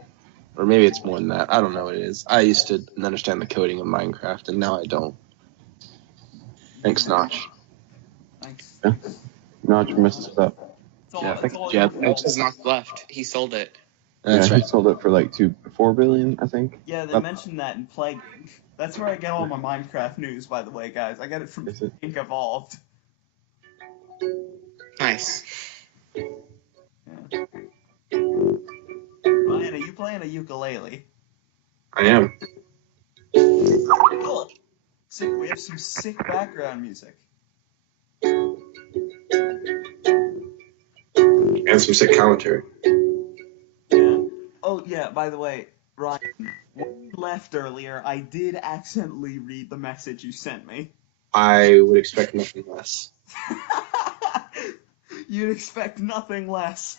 or maybe it's more than that. I don't know what it is. I used to understand the coding of Minecraft, and now I don't. Thanks, Notch. Thanks. Yeah. Notch messes it up. It's all, Yeah, it's thanks, all Jeff. your No, fault. because not left. He sold it. That's yeah, right. he sold it for like 4 billion, I think. Yeah, they mentioned that in Plague. That's where I get all my Minecraft news, by the way, guys. I get it from Is it? Think Evolved. Nice. Yeah. Ryan, are you playing a ukulele? I am. Cool. Sick. We have some sick background music. And some sick commentary. Yeah. Oh yeah. By the way, Ryan, when you left earlier, I did accidentally read the message you sent me. I would expect nothing less. You'd expect nothing less.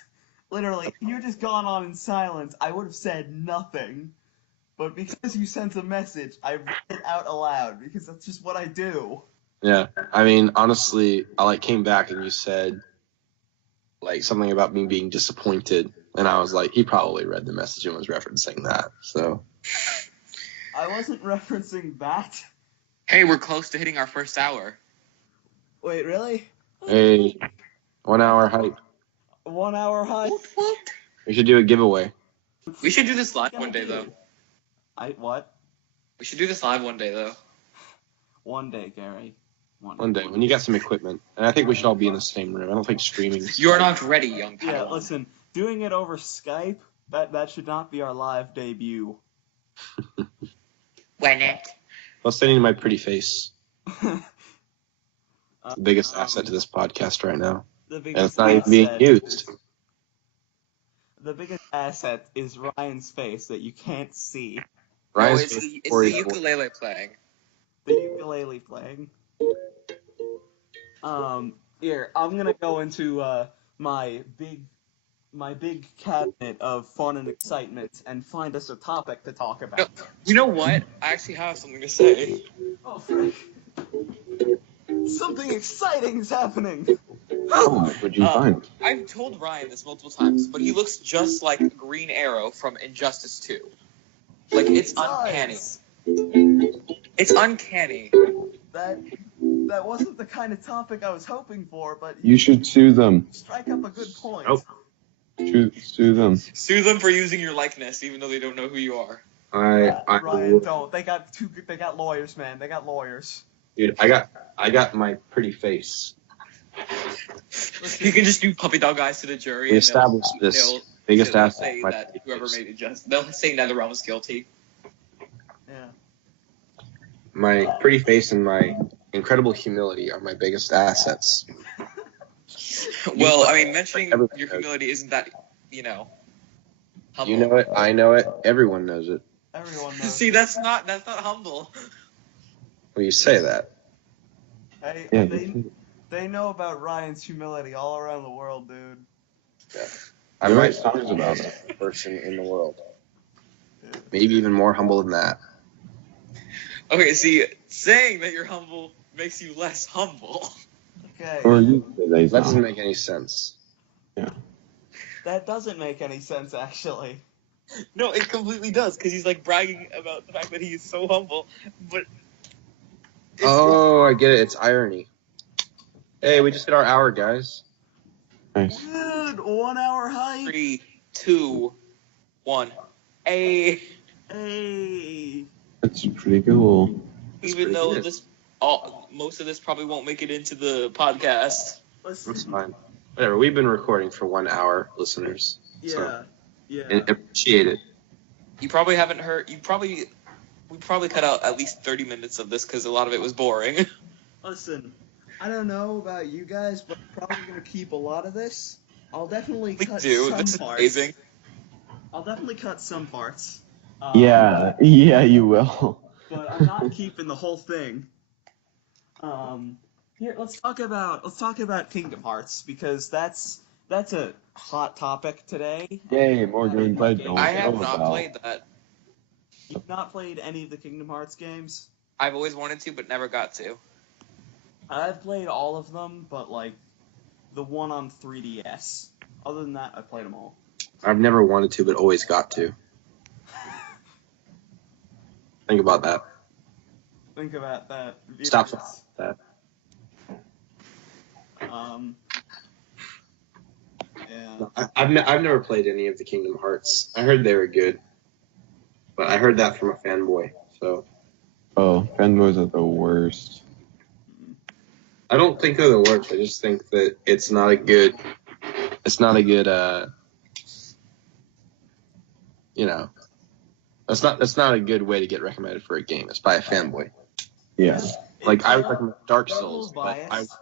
Literally, if you had just gone on in silence, I would have said nothing. But because you sent a message, I read it out aloud, because that's just what I do. Yeah. I mean, honestly, I like came back and you said like something about me being disappointed, and I was like, he probably read the message and was referencing that. So I wasn't referencing that. Hey, we're close to hitting our first hour. Wait, really? hey, 1 hour hype. 1 hour high? What? We should do a giveaway. We should do this live one day, though. What? We should do this live one day, though. One day, Gary. One day when you got some equipment, and I think we should all be in the same room. I don't think streaming. You are not ready, young Padawan. Yeah, listen, doing it over Skype, that should not be our live debut. When it? Well, sending my pretty face. The biggest asset to this podcast right now. The And biggest it's not even being asset- used. The biggest asset is Ryan's face that you can't see. Ryan's it's face the before he's ukulele playing. The ukulele playing. Here, I'm gonna go into my big cabinet of fun and excitement and find us a topic to talk about. You know what? I actually have something to say. Oh, frick. Something exciting is happening! Oh, what'd you find? I've told Ryan this multiple times, but he looks just like Green Arrow from Injustice 2. Like, it's uncanny. Nice. It's uncanny. That wasn't the kind of topic I was hoping for, but You should sue them. strike up a good point. Oh. Sue them. Sue them for using your likeness, even though they don't know who you are. Ryan, don't. They got lawyers, man. They got lawyers. Dude, I got my pretty face. You can just do puppy dog eyes to the jury. We and established they'll- this. they'll- Biggest they'll asset. say my that pretty whoever face. made it just. They'll say NetherRealm is guilty. Yeah. My pretty face and my incredible humility are my biggest assets. Well, I mean, mentioning Everybody your knows. humility isn't that, humble. You know it. I know it. Everyone knows it. Everyone knows. See, that's not humble. Well, you say that. Hey, Yeah. they know about Ryan's humility all around the world, dude. I They might write songs about it. person in the world. Maybe even more humble than that. Okay, see, saying that you're humble makes you less humble. Okay. Or you say they That doesn't sound. make any sense. That doesn't make any sense, actually. No, it completely does, because he's like bragging about the fact that he is so humble, but. Oh, I get it. It's irony. Hey, we just hit our hour, guys. Nice. Dude, 1 hour hike. 3, 2, 1. Hey, Hey. That's pretty cool. That's even pretty though good. most of this probably won't make it into the podcast. That's Listen. fine. Whatever. We've been recording for 1 hour, listeners. So Yeah. appreciate it. You probably haven't heard. We probably cut out at least 30 minutes of this because a lot of it was boring. Listen, I don't know about you guys, but I'm probably gonna keep a lot of this. I'll definitely We cut do. some This is parts. amazing. I'll definitely cut some parts. Yeah, you will. But I'm not keeping the whole thing. Here, let's talk about Kingdom Hearts because that's a hot topic today. Yay, more gameplay. Don't I have know not about. played that. You've not played any of the Kingdom Hearts games? I've always wanted to, but never got to. I've played all of them, but like the one on 3DS. Other than that, I've played them all. I've never wanted to, but always got to. Think about that. Think about that. Stop viewers. that. Yeah. I've never played any of the Kingdom Hearts. I heard they were good, but I heard that from a fanboy. So Oh, fanboys are the worst. I don't think they're the worst. I just think that it's not a good. It's not a good. That's not a good way to get recommended for a game. It's by a fanboy. Yeah. Like I would recommend Dark You're a little Souls, but biased.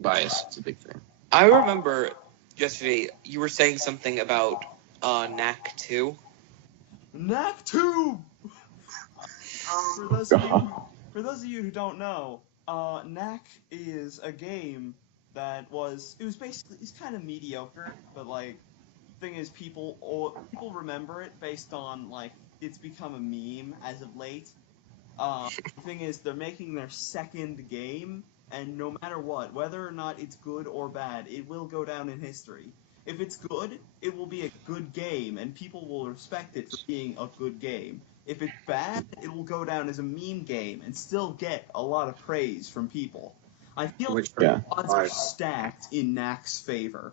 bias. It's a big thing. I remember yesterday you were saying something about Knack 2. Knack 2! For those of you who don't know, Knack is a game that it's kind of mediocre, but like, thing is people remember it based on like it's become a meme as of late. The thing is they're making their second game, and no matter what, whether or not it's good or bad, it will go down in history. If it's good, it will be a good game, and people will respect it for being a good game. If it's bad, it will go down as a meme game and still get a lot of praise from people. I feel like Yeah. the odds are stacked in Knack's favor.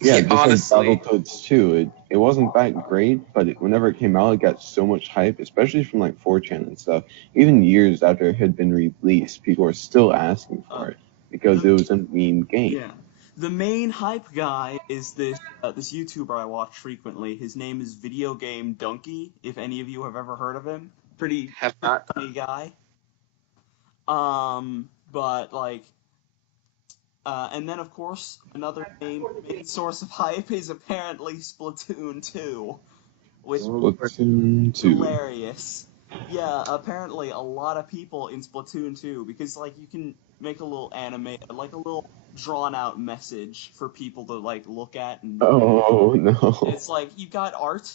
Yeah, just honestly. like Battletoads 2. It wasn't that great, but whenever it came out, it got so much hype, especially from like 4chan and stuff. Even years after it had been released, people were still asking for it because it was a meme game. Yeah. The main hype guy is this YouTuber I watch frequently. His name is Video Game Donkey, if any of you have ever heard of him. Pretty Have not. funny guy. But like, and then of course another main source of hype is apparently Splatoon 2, which is Splatoon 2. hilarious. Yeah, apparently a lot of people in Splatoon 2, because like you can make a little like a little drawn out message for people to like look at, and Oh no. it's like you got art.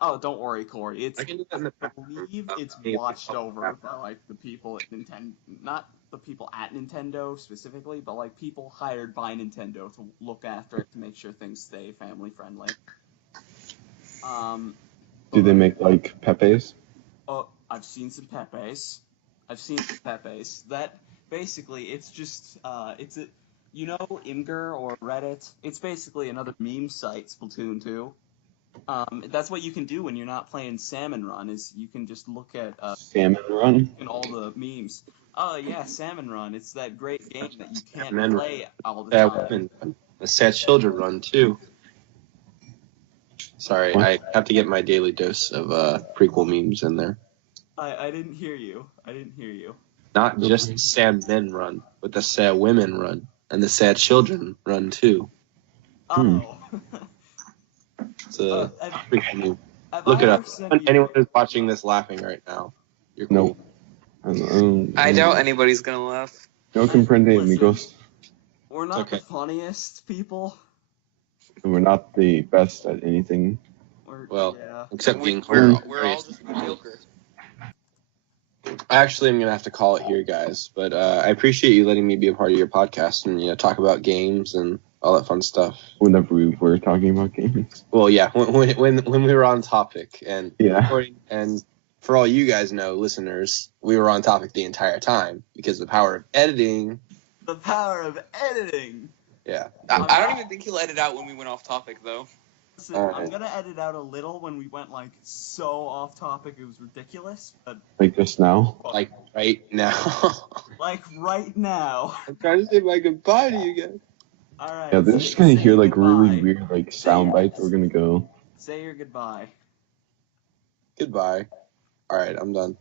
Oh, don't worry, Corey. I can do that in the I background. believe it's watched over by like the people at Nintendo, not the people at Nintendo specifically, but like people hired by Nintendo to look after it to make sure things stay family friendly. Do they make like Pepe's? Oh, I've seen some Pepes. That basically, it's just it's a, you know, Imgur or Reddit. It's basically another meme site, Splatoon 2. That's what you can do when you're not playing Salmon Run. Is you can just look at Salmon Run? and all the memes. Oh yeah, Salmon Run. It's that great game that you can't Salmon play all the time. Weapon. The Sad Children run too. Sorry, What? I have to get my daily dose of prequel memes in there. I didn't hear you. Not just Sad Men run, but the Sad Women run and the Sad Children run too. Oh. It's a Have- prequel meme. have Look I it ever up. sent you- Anyone who's watching this laughing right now, you're cool. No. I doubt anybody's gonna laugh. No comprende, Listen. amigos. We're not Okay. the funniest people. We're not the best at anything. Well, yeah. Except being We're all hilarious. just mediocre. I actually am gonna have to call it here, guys. But I appreciate you letting me be a part of your podcast and talk about games and all that fun stuff. Whenever we were talking about games. Well, yeah, when we were on topic and Yeah. recording, and for all you guys know, listeners, we were on topic the entire time because the power of editing. The power of editing. Yeah. I don't even think he'll edit out when we went off topic though. Listen, All I'm right. gonna edit out a little when we went like so off topic it was ridiculous, but Like just now. Like right now. like right now. I'm trying to say my goodbye to you guys. All right. Yeah, they're just gonna say hear like goodbye. really weird like Say sound your- bites. We're gonna go. Say your goodbye. Goodbye. All right, I'm done.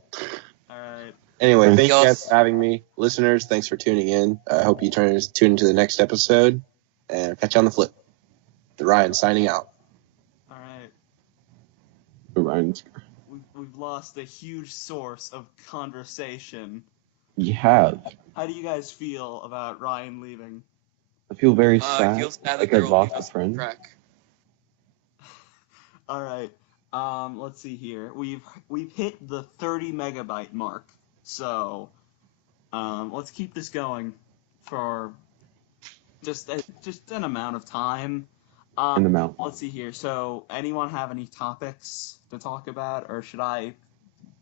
All right. Anyway, Okay. thank you guys Yes. for having me. Listeners, thanks for tuning in. I hope you tune into the next episode, and catch you on the flip. Ryan signing out. All right. Ryan's. We've lost a huge source of conversation. You have. How do you guys feel about Ryan leaving? I feel very I sad. feel sad that Like there I've will be lost no a friend. track. All right. Let's see here. We've hit the 30 megabyte mark. So, let's keep this going for just an amount of time. An amount. Let's see here. So, anyone have any topics to talk about, or should I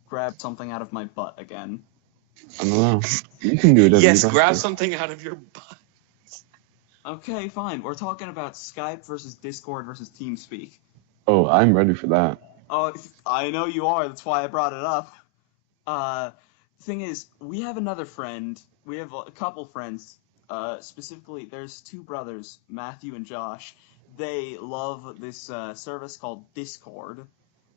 grab something out of my butt again? I don't know. You can do it. Yes, grab something out of your butt. Okay, fine. We're talking about Skype versus Discord versus TeamSpeak. Oh, I'm ready for that. Oh, I know you are. That's why I brought it up. Thing is, we have another friend. We have a couple friends. Specifically, there's two brothers, Matthew and Josh. They love this service called Discord.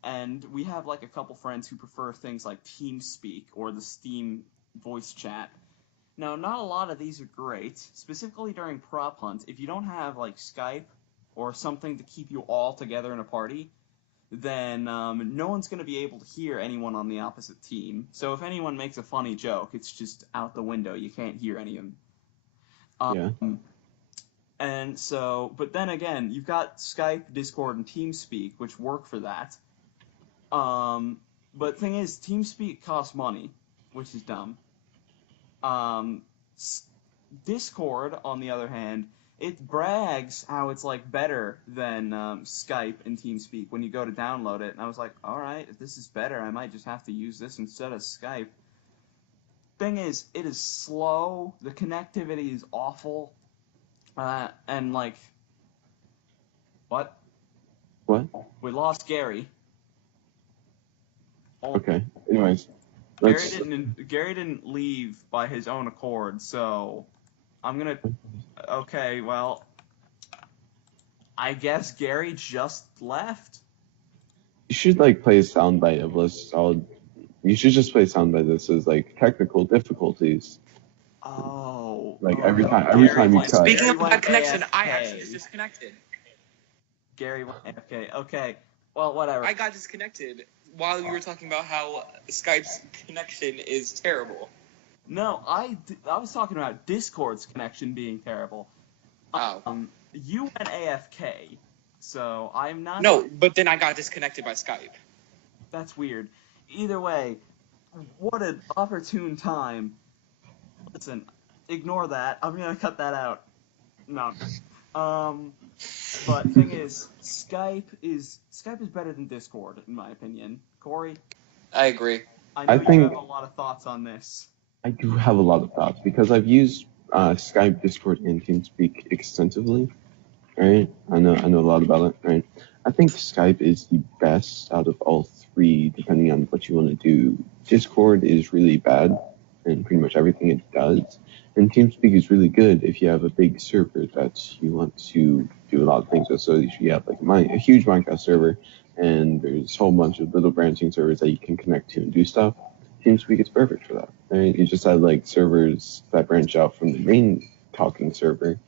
And we have like a couple friends who prefer things like TeamSpeak or the Steam voice chat. Now, not a lot of these are great. Specifically during prop hunt, if you don't have like Skype or something to keep you all together in a party, then no one's going to be able to hear anyone on the opposite team. So if anyone makes a funny joke, it's just out the window. You can't hear any of them. Yeah. And so, but then again, you've got Skype, Discord, and TeamSpeak, which work for that. But thing is, TeamSpeak costs money, which is dumb. Discord, on the other hand, it brags how it's like better than Skype and TeamSpeak when you go to download it. And I was like, all right, if this is better, I might just have to use this instead of Skype. Thing is, it is slow. The connectivity is awful. And like, what? What? We lost Gary. Okay. Anyways, Gary didn't leave by his own accord, so I'm gonna. Okay, well, I guess Gary just left. you should like play a soundbite of this. You should just play a soundbite that says like technical difficulties. Oh. Like, oh, every no, time Gary you went- cut. Speaking Gary of bad went connection, I AFK. actually was disconnected. Gary went AFK. Okay. Well, whatever. I got disconnected while you were talking about how Skype's connection is terrible. No, I was talking about Discord's connection being terrible. Oh. You went AFK, so I'm not. No, but then I got disconnected by Skype. That's weird. Either way, what an opportune time. Listen, ignore that. I'm gonna cut that out. No. But thing is, Skype is better than Discord, in my opinion. Corey, I agree. I know I you think- have a lot of thoughts on this. I do have a lot of thoughts because I've used Skype, Discord, and TeamSpeak extensively. Right? I know a lot about it. Right? I think Skype is the best out of all three, depending on what you want to do. Discord is really bad in pretty much everything it does, and TeamSpeak is really good if you have a big server that you want to do a lot of things with. So if you have like a huge Minecraft server, and there's a whole bunch of little branching servers that you can connect to and do stuff. TeamSpeak is perfect for that. Right? You just have like servers that branch out from the main talking server,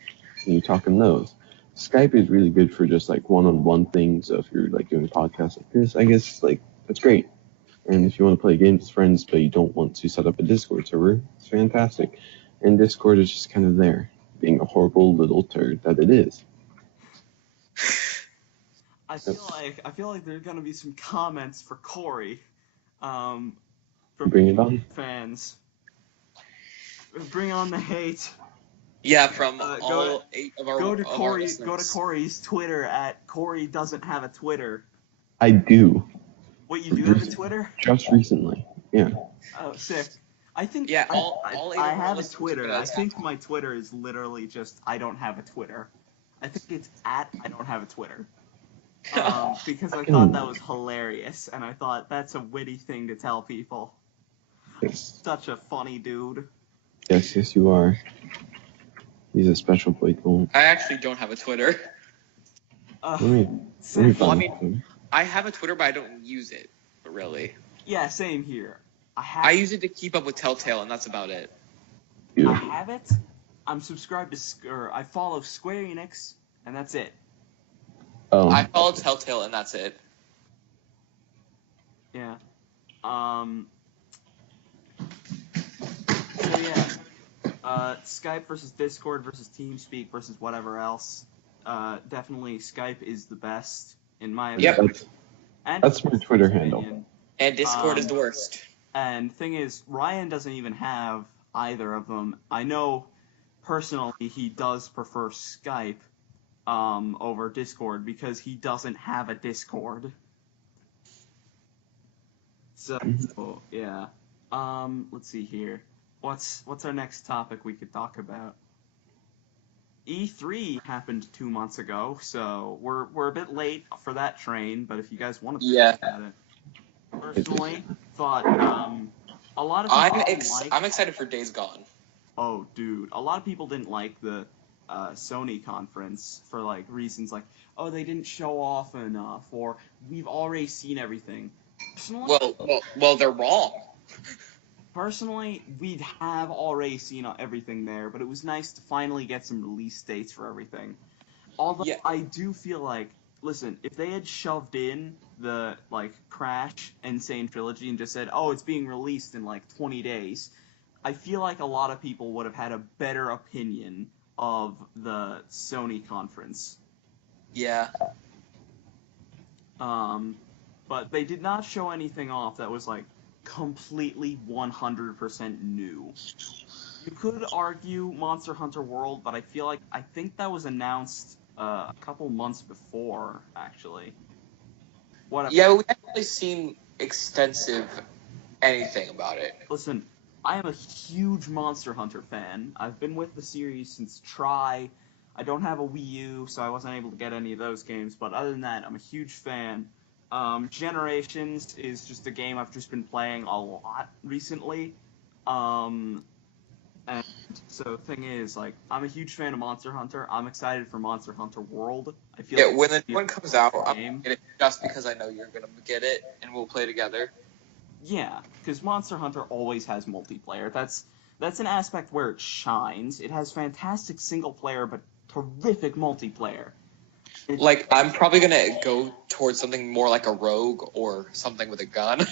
and you talk in those. Skype is really good for just like one-on-one things. So if you're like doing a podcast like this, I guess like that's great. And if you want to play games with friends but you don't want to set up a Discord server, it's fantastic. And Discord is just kind of there, being a horrible little turd that it is. I feel like there's gonna be some comments for Corey, from Bring it on. fans. Bring on the hate. Yeah, from Go all 8 of our Go to listeners. Corey's Twitter at Corey doesn't have a Twitter. I do. Wait, you do have a Twitter? Just recently. Yeah. Oh, sick. I think Yeah, I all 8 of I our have a listeners Twitter. are I gonna think have my Twitter is literally just I don't have a Twitter. I think it's at I don't have a Twitter. because I thought that was hilarious, and I thought that's a witty thing to tell people. Yes. Such a funny dude. Yes, you are. He's a special Blake. I actually don't have a Twitter. Let me Same- Well, I find mean- him. I have a Twitter, but I don't use it, really. yeah, same here. I use it to keep up with Telltale, and that's about it. I have it. I'm subscribed to, or I follow Square Enix, and that's it. Oh, I follow Telltale, and that's it. Yeah. So yeah. Skype versus Discord versus TeamSpeak versus whatever else. Definitely Skype is the best in my Yep. opinion. And That's my Twitter handle. opinion. And Discord is the worst. And thing is, Ryan doesn't even have either of them. I know personally he does prefer Skype over Discord because he doesn't have a Discord. So yeah. Let's see here. What's our next topic we could talk about? E3 happened 2 months ago, so we're a bit late for that train. But if you guys want to talk about it, personally thought a lot of people I'm excited for Days Gone. Oh, dude, a lot of people didn't like the Sony conference for like reasons like, oh, they didn't show off enough, or we've already seen everything. Well, they're wrong. Personally, we have already seen everything there, but it was nice to finally get some release dates for everything. Although Yeah. I do feel like, listen, if they had shoved in the like Crash Insane Trilogy and just said, oh, it's being released in like 20 days, I feel like a lot of people would have had a better opinion of the Sony conference. Yeah. But they did not show anything off that was like completely 100% new. You could argue Monster Hunter World, but I think that was announced a couple months before, actually. What? Yeah, we haven't really seen extensive anything about it. Listen, I am a huge Monster Hunter fan. I've been with the series since Try. I don't have a Wii U, so I wasn't able to get any of those games, but other than that, I'm a huge fan. Generations is just a game I've just been playing a lot recently. And so the thing is, like, I'm a huge fan of Monster Hunter. I'm excited for Monster Hunter World. I feel like When the new one comes out, I'm game. gonna get it just because I know you're gonna get it, and we'll play together. Yeah, because Monster Hunter always has multiplayer. That's an aspect where it shines. It has fantastic single player, but terrific multiplayer. Like, I'm probably gonna go towards something more like a rogue or something with a gun.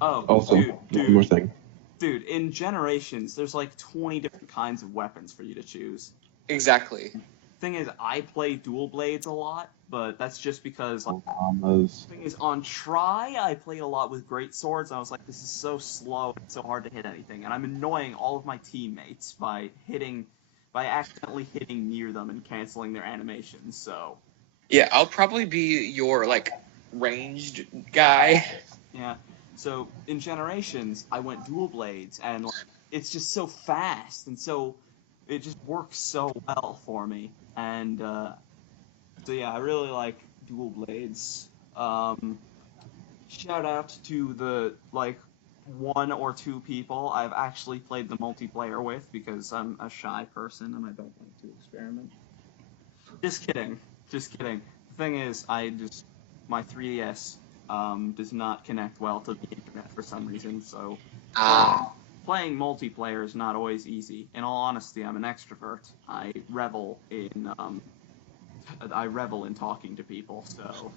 Oh, Also, one more thing. Dude, in Generations, there's like 20 different kinds of weapons for you to choose. Exactly. Thing is, I play dual blades a lot, but that's just because, like, Those. thing is, on Try, I played a lot with great swords, and I was like, this is so slow, it's so hard to hit anything, and I'm annoying all of my teammates by accidentally hitting near them and canceling their animations, so... Yeah, I'll probably be your, like, ranged guy. Yeah, so in Generations, I went dual blades, and like, it's just so fast, and so it just works so well for me, and so yeah, I really like dual blades. Shout out to the like 1 or 2 people I've actually played the multiplayer with because I'm a shy person and I don't like to experiment. Just kidding. The thing is, my 3DS does not connect well to the internet for some reason, so playing multiplayer is not always easy. In all honesty, I'm an extrovert. I revel in talking to people, so...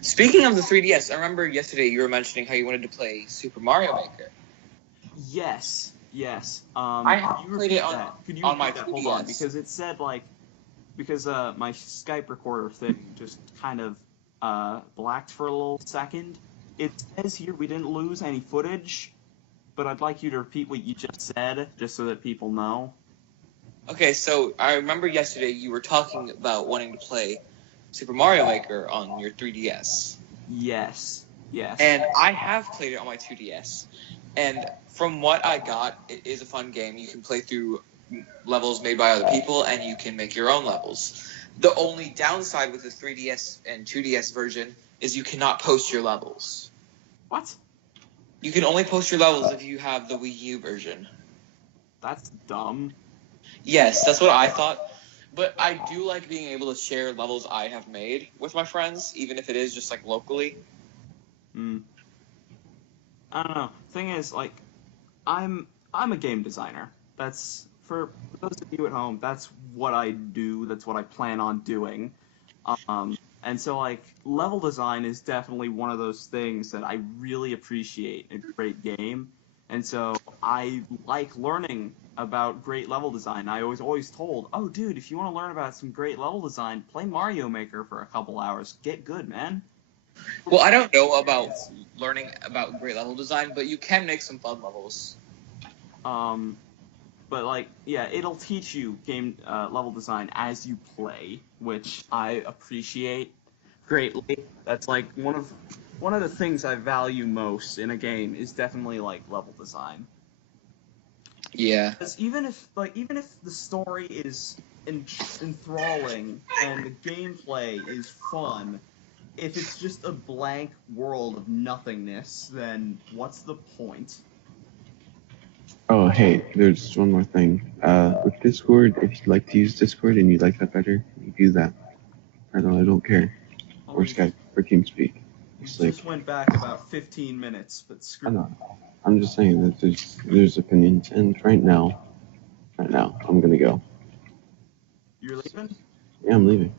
Speaking of the 3DS, I remember yesterday you were mentioning how you wanted to play Super Mario Maker. Yes. I have played it Could you on my repeat that? Hold on, 3DS. because it said my Skype recorder thing just kind of blacked for a little second. It says here we didn't lose any footage, but I'd like you to repeat what you just said, just so that people know. Okay, so I remember yesterday you were talking about wanting to play Super Mario Maker on your 3DS. Yes. And I have played it on my 2DS. And from what I got, it is a fun game. You can play through levels made by other people, and you can make your own levels. The only downside with the 3DS and 2DS version is you cannot post your levels. What? You can only post your levels if you have the Wii U version. That's dumb. Yes, that's what I thought. But I do like being able to share levels I have made with my friends, even if it is just like locally. I don't know. Thing is, like, I'm a game designer. That's for those of you at home. That's what I do. That's what I plan on doing. And so like level design is definitely one of those things that I really appreciate in a great game. And so I like learning about great level design. I was always told, "Oh, dude, if you want to learn about some great level design, play Mario Maker for a couple hours. Get good, man." Well, I don't know about learning about great level design, but you can make some fun levels. But like, yeah, it'll teach you game level design as you play, which I appreciate greatly. That's like one of the things I value most in a game is definitely like level design. Yeah. Because even if the story is enthralling and the gameplay is fun, if it's just a blank world of nothingness, then what's the point? Oh, hey, there's one more thing. With Discord, if you'd like to use Discord and you like that better, you do that. I don't care. Or Skype, or TeamSpeak. You It's just like, went back about 15 minutes, but I screw. know. I'm just saying that there's opinions, and right now, I'm gonna go. You're leaving? Yeah, I'm leaving.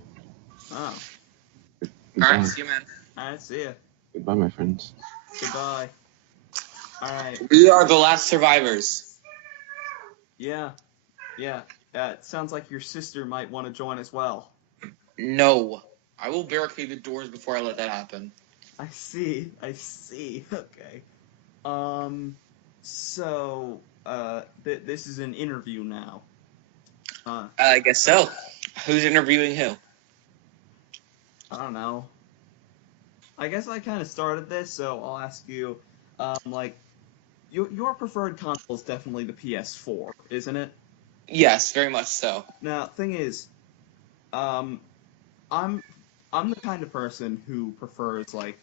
Oh. Goodbye. Alright, see you, man. Alright, see ya. Goodbye, my friends. Goodbye. Alright. We are the last survivors. Yeah. Yeah. It sounds like your sister might want to join as well. No. I will barricade the doors before I let that happen. I see. Okay. So, this is an interview now. I guess so. Who's interviewing who? I don't know. I guess I kind of started this, so I'll ask you, like, your preferred console is definitely the PS4, isn't it? Yes, very much so. Now, thing is, I'm the kind of person who prefers, like,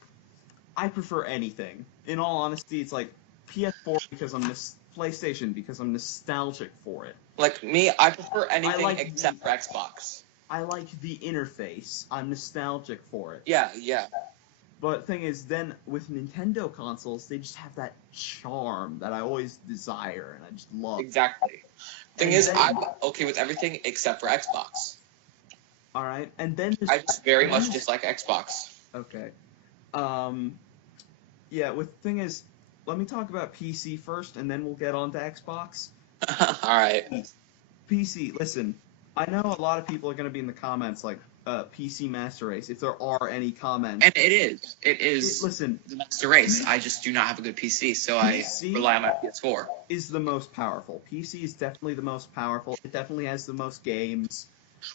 I prefer anything. In all honesty, it's like PS4 because PlayStation because I'm nostalgic for it. Like me, I prefer anything like except for Xbox. I like the interface. I'm nostalgic for it. Yeah. But thing is, then with Nintendo consoles, they just have that charm that I always desire and I just love. Exactly. Thing is, I'm okay with everything except for Xbox. All right, and then I just very much dislike Xbox. Okay. Yeah. Thing is, let me talk about PC first, and then we'll get on to Xbox. All right. PC. Listen, I know a lot of people are going to be in the comments like PC Master Race, if there are any comments. And it is. Listen, the Master Race. I just do not have a good PC, so PC I rely on my PS4. Is the most powerful. PC is definitely the most powerful. It definitely has the most games.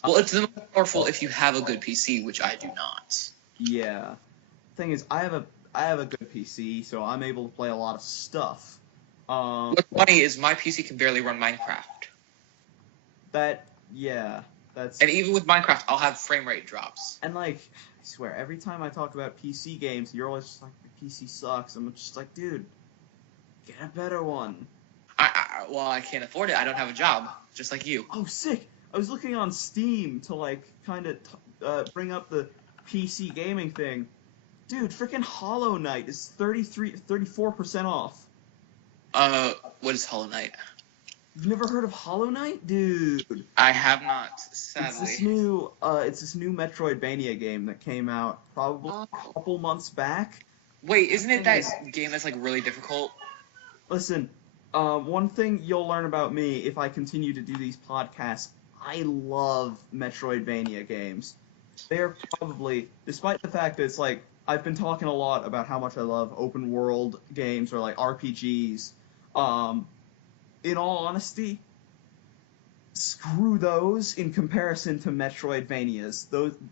Well, it's the most powerful if you have a good PC, which I do not. Yeah. Thing is, I have a good PC, so I'm able to play a lot of stuff. What's funny is my PC can barely run Minecraft. That's. And even with Minecraft, I'll have frame rate drops. And like, I swear, every time I talk about PC games, you're always just like, "The PC sucks." I'm just like, dude, get a better one. Well, I can't afford it. I don't have a job, just like you. Oh, sick! I was looking on Steam to like kind of bring up the PC gaming thing. Dude, freaking Hollow Knight is 34% off. What is Hollow Knight? You've never heard of Hollow Knight? Dude. I have not, sadly. It's this new Metroidvania game that came out probably a couple months back. Wait, isn't it that game that's like really difficult? Listen, one thing you'll learn about me if I continue to do these podcasts, I love Metroidvania games. They're probably, despite the fact that it's like, I've been talking a lot about how much I love open world games or like RPGs. In all honesty, screw those in comparison to Metroidvanias.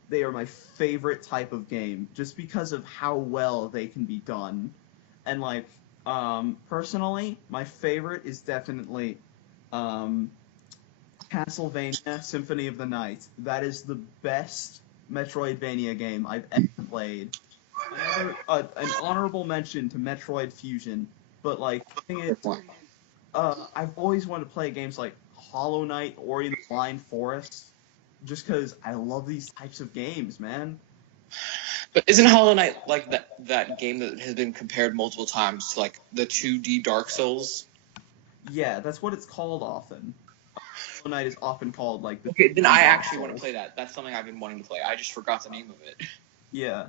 They are my favorite type of game just because of how well they can be done. And like, personally, my favorite is definitely Castlevania Symphony of the Night. That is the best Metroidvania game I've ever played. An honorable mention to Metroid Fusion, but like the thing is, I've always wanted to play games like Hollow Knight, Ori and the Blind Forest, just because I love these types of games, man. But isn't Hollow Knight like that game that has been compared multiple times to like the 2D Dark Souls? Yeah, that's what it's called often. Hollow Knight is often called like the. Okay, then I actually Souls. want to play that. That's something I've been wanting to play. I just forgot the name of it. Yeah,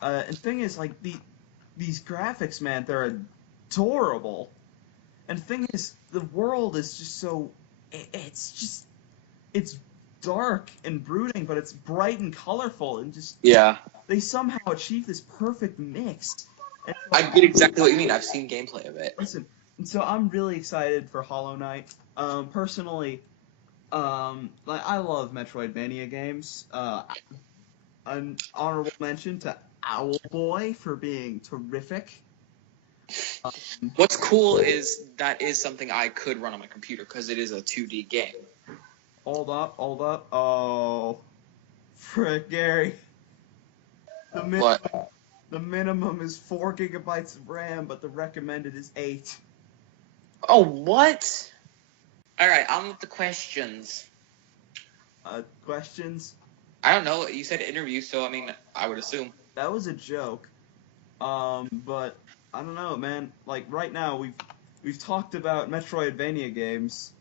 and the thing is, like these graphics, man, they're adorable. And the thing is, the world is just so. It's dark and brooding, but it's bright and colorful, and just Yeah. they somehow achieve this perfect mix. And so I get exactly what you mean. I've seen gameplay of it. Listen, so I'm really excited for Hollow Knight. Personally, like I love Metroidvania games. An honorable mention to Owlboy for being terrific. What's cool is that is something I could run on my computer because it is a 2D game. Hold up. Oh, frick, Gary. What? The minimum is 4 gigabytes of RAM, but the recommended is 8. Oh, what? Alright, on with the questions. Questions? I don't know. You said interview, so I mean, I would assume. That was a joke. But I don't know, man. Like right now, we've talked about Metroidvania games.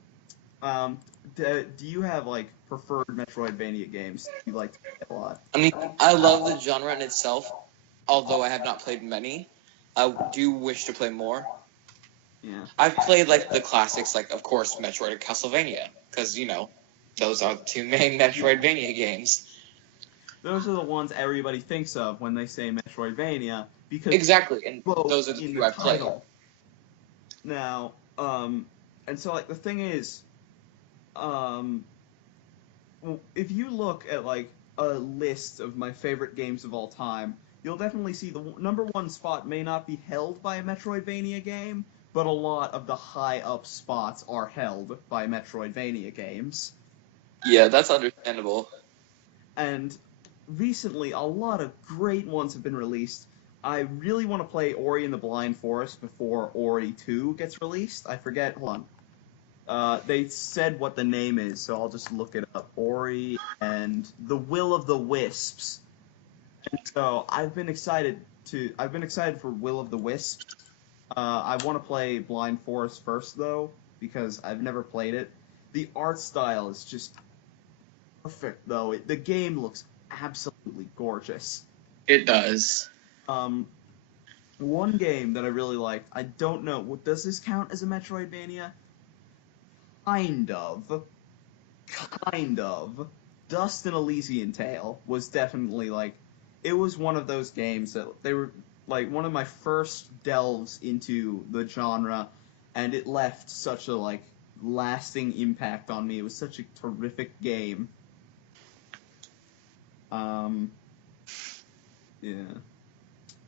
Do you have like preferred Metroidvania games that you like to play a lot? I mean, I love the genre in itself, although I have not played many. I do wish to play more. Yeah. I've played like the classics, like of course Metroid and Castlevania, because you know, those are the two main Metroidvania games. Those are the ones everybody thinks of when they say Metroidvania because Exactly, and both those are the in two I've played. title. Now, and so like the thing is, if you look at like a list of my favorite games of all time, you'll definitely see the number one spot may not be held by a Metroidvania game, but a lot of the high up spots are held by Metroidvania games. Yeah, that's understandable. And recently, a lot of great ones have been released. I really want to play Ori and the Blind Forest before Ori 2 gets released. I forget, hold on. They said what the name is, so I'll just look it up. Ori and the Will of the Wisps. And so I've been excited for Will of the Wisps. I want to play Blind Forest first though, because I've never played it. The art style is just perfect though. The game looks absolutely gorgeous. It does. One game that I really liked, I don't know, does this count as a Metroidvania? Kind of. Dust and Elysian Tale was definitely like, it was one of those games that they were like one of my first delves into the genre, and it left such a like lasting impact on me. It was such a terrific game. Yeah.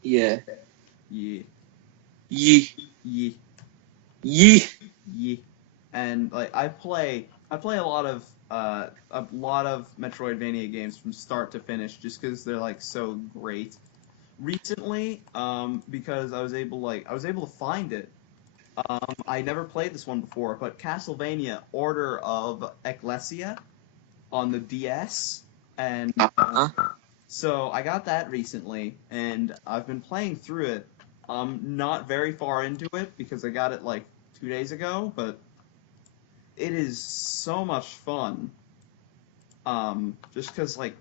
Yeah. Yeah. Yee. Yeah. Yee. Yeah. And like I play a lot of Metroidvania games from start to finish just because they're like so great. Recently, because I was able to find it. I never played this one before, but Castlevania Order of Ecclesia on the DS, and so I got that recently, and I've been playing through it. I'm not very far into it because I got it like 2 days ago, but it is so much fun. Just because like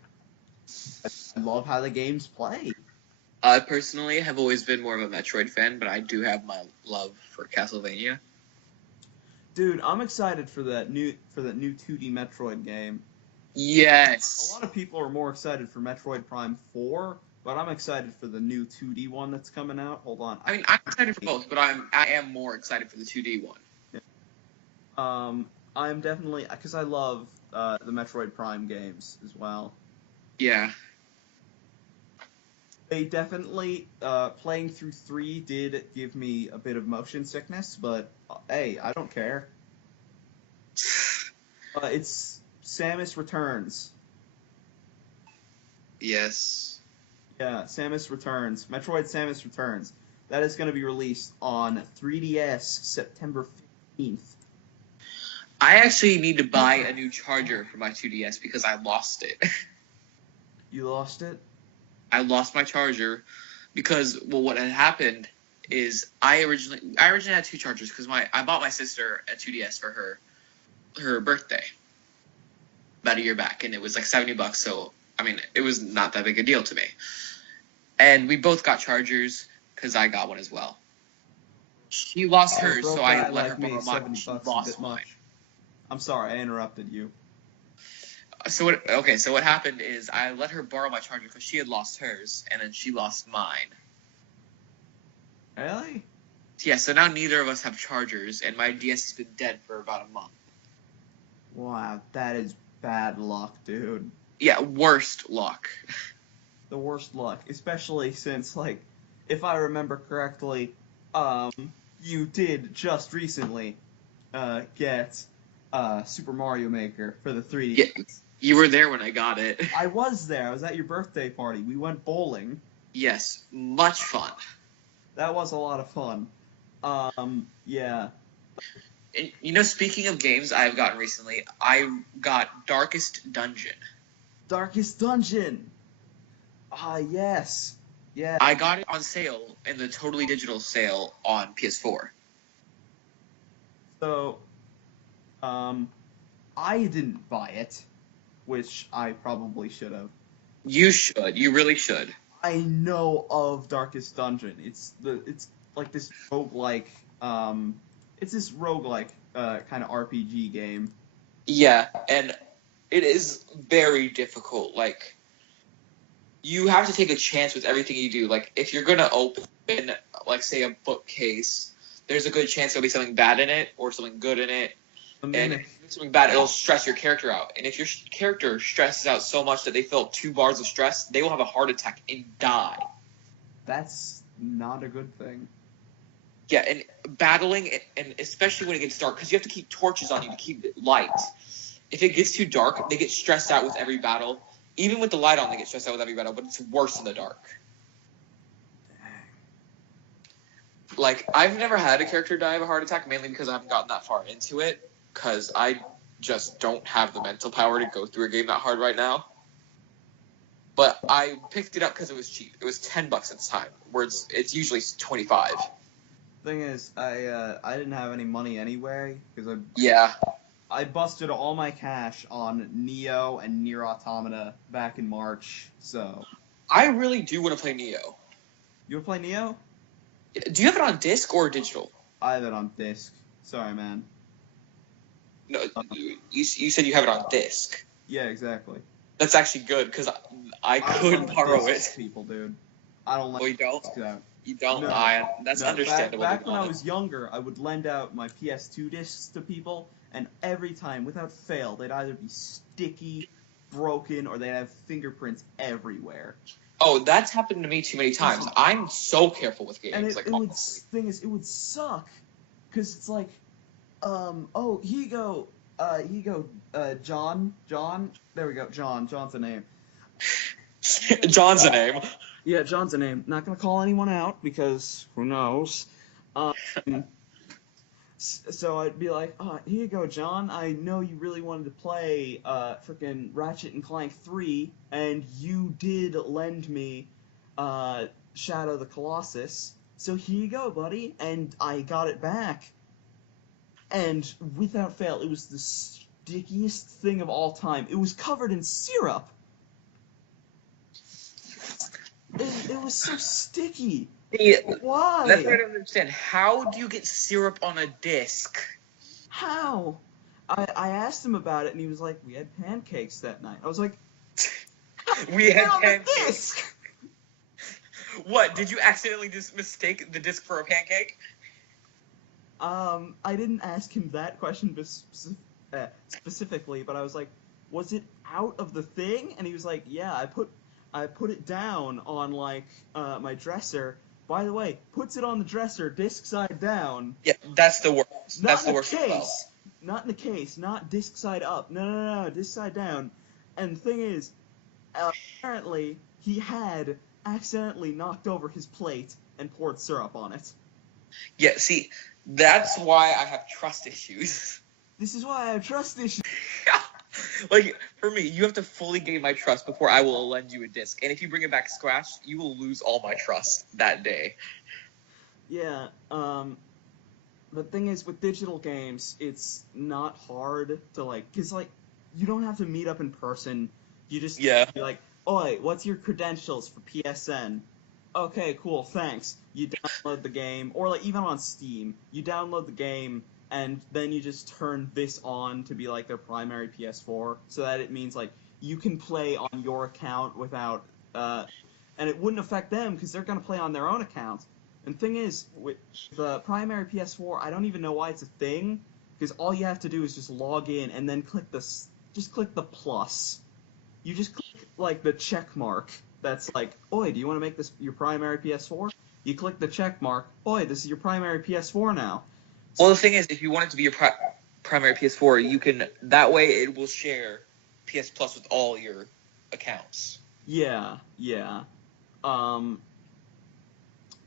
I love how the games play. I personally have always been more of a Metroid fan, but I do have my love for Castlevania. Dude, I'm excited for that new 2D Metroid game. Yes. A lot of people are more excited for Metroid Prime 4, but I'm excited for the new 2D one that's coming out. Hold on. I mean, I'm excited for both, but I am more excited for the 2D one. Yeah. I'm definitely, because I love the Metroid Prime games as well. Yeah. They definitely, playing through 3 did give me a bit of motion sickness, but hey, I don't care. It's Samus Returns. Yes. Yeah, Samus Returns. Metroid Samus Returns. That is going to be released on 3DS September 15th. I actually need to buy a new charger for my 2DS because I lost it. You lost it? I lost my charger because, well, what had happened is I originally had two chargers because I bought my sister a 2DS for her birthday about a year back, and it was like $70. So I mean, it was not that big a deal to me. And we both got chargers because I got one as well. She lost hers, broke so I guy let her like me, borrow mine. $70 She a bit lost mine. much. I'm sorry, I interrupted you. So what happened is I let her borrow my charger because she had lost hers, and then she lost mine. Really? Yeah, so now neither of us have chargers, and my DS has been dead for about a month. Wow, that is bad luck, dude. Yeah, worst luck. The worst luck, especially since, like, if I remember correctly, you did just recently get Super Mario Maker for the 3DS. Yeah, you were there when I got it. I was there. I was at your birthday party. We went bowling. Yes, much fun. That was a lot of fun. Yeah. And, you know, speaking of games I've gotten recently, I got Darkest Dungeon. Darkest Dungeon! Yes. Yeah. I got it on sale in the totally digital sale on PS4. So, I didn't buy it, which I probably should have. You should. You really should. I know of Darkest Dungeon. It's like this roguelike, it's this roguelike kind of RPG game. Yeah, and it is very difficult. Like, you have to take a chance with everything you do. Like, if you're gonna open, like, say, a bookcase, there's a good chance there'll be something bad in it or something good in it. And if it's something bad, it'll stress your character out. And if your character stresses out so much that they feel 2 bars of stress, they will have a heart attack and die. That's not a good thing. Yeah, and battling, and especially when it gets dark, because you have to keep torches on you to keep it light. If it gets too dark, they get stressed out with every battle. Even with the light on, they get stressed out with every battle, but it's worse in the dark. Like, I've never had a character die of a heart attack, mainly because I haven't gotten that far into it, because I just don't have the mental power to go through a game that hard right now. But I picked it up because it was cheap. It was $10 at the time, where it's usually $25. Thing is, I didn't have any money anyway because Yeah. I busted all my cash on Neo and Nier Automata back in March. So I really do want to play Neo. you wanna play Neo? Do you have it on disc or digital? I have it on disc. Sorry, man. No, you said you have it on disc. Yeah, exactly. That's actually good because I could don't like borrow discs, it. people, dude. I don't like Oh, you don't? discs out. You don't? No. That's No, understandable. Back when I was younger, I would lend out my PS2 discs to people, and every time, without fail, they'd either be sticky, broken, or they'd have fingerprints everywhere. Oh, that's happened to me too many times. I'm so careful with games. And it would, honestly. thing is, it would suck, because it's like, oh, here you go, John, there we go, John's a name. John's a name. Yeah, John's a name. Not gonna call anyone out, because who knows. So I'd be like, here you go, John. I know you really wanted to play frickin' Ratchet and Clank 3, and you did lend me Shadow the Colossus. So here you go, buddy. And I got it back. And without fail, it was the stickiest thing of all time. It was covered in syrup. It was so sticky. Yeah, Why? that's what I don't understand. How do you get syrup on a disc? How? I asked him about it, and he was like, we had pancakes that night. I was like, We had on the pancakes. disc! What? Did you accidentally just mistake the disc for a pancake? I didn't ask him that question specifically, but I was like, was it out of the thing? And he was like, yeah, I put it down on, like, my dresser. By the way, puts it on the dresser, disc side down. Yeah, that's the worst. Not That's the in a worst as well. case. not in the case, not disc side up. No, disc side down. And the thing is, apparently he had accidentally knocked over his plate and poured syrup on it. Yeah, see, that's why I have trust issues. This is why I have trust issues. Like, for me, you have to fully gain my trust before I will lend you a disc. And if you bring it back scratched, you will lose all my trust that day. Yeah, the thing is, with digital games, it's not hard to, like, because, like, you don't have to meet up in person. You just Yeah. be like, oi, what's your credentials for PSN? Okay, cool, thanks. You download the game, or, like, even on Steam, you download the game, and then you just turn this on to be, like, their primary PS4, so that it means, like, you can play on your account without, and it wouldn't affect them, because they're gonna play on their own account. And the thing is, with the primary PS4, I don't even know why it's a thing, because all you have to do is just log in and then click the plus. You just click, like, the check mark that's like, oi, do you want to make this your primary PS4? You click the check mark, oi, this is your primary PS4 now. Well, the thing is, if you want it to be your primary PS4, you can. That way, it will share PS Plus with all your accounts. Yeah.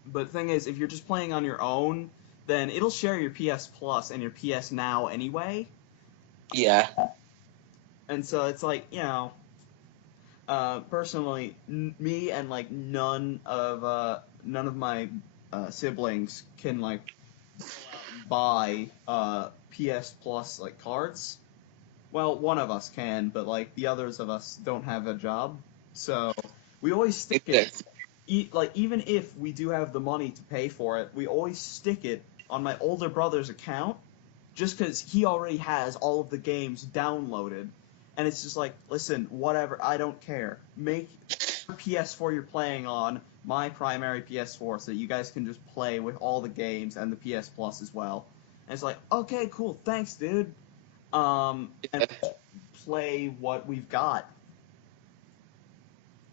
But the thing is, if you're just playing on your own, then it'll share your PS Plus and your PS Now anyway. Yeah. And so it's like, you know, personally, me and, like, none of my siblings can, like, buy PS Plus, like, cards. Well, one of us can, but, like, the others of us don't have a job, so we always stick it. Like, even if we do have the money to pay for it, we always stick it on my older brother's account, just because he already has all of the games downloaded. And it's just like, listen, whatever, I don't care. Make PS4 you're playing on my primary PS4 so that you guys can just play with all the games and the PS Plus as well. And it's like, okay, cool, thanks, dude. And play what we've got.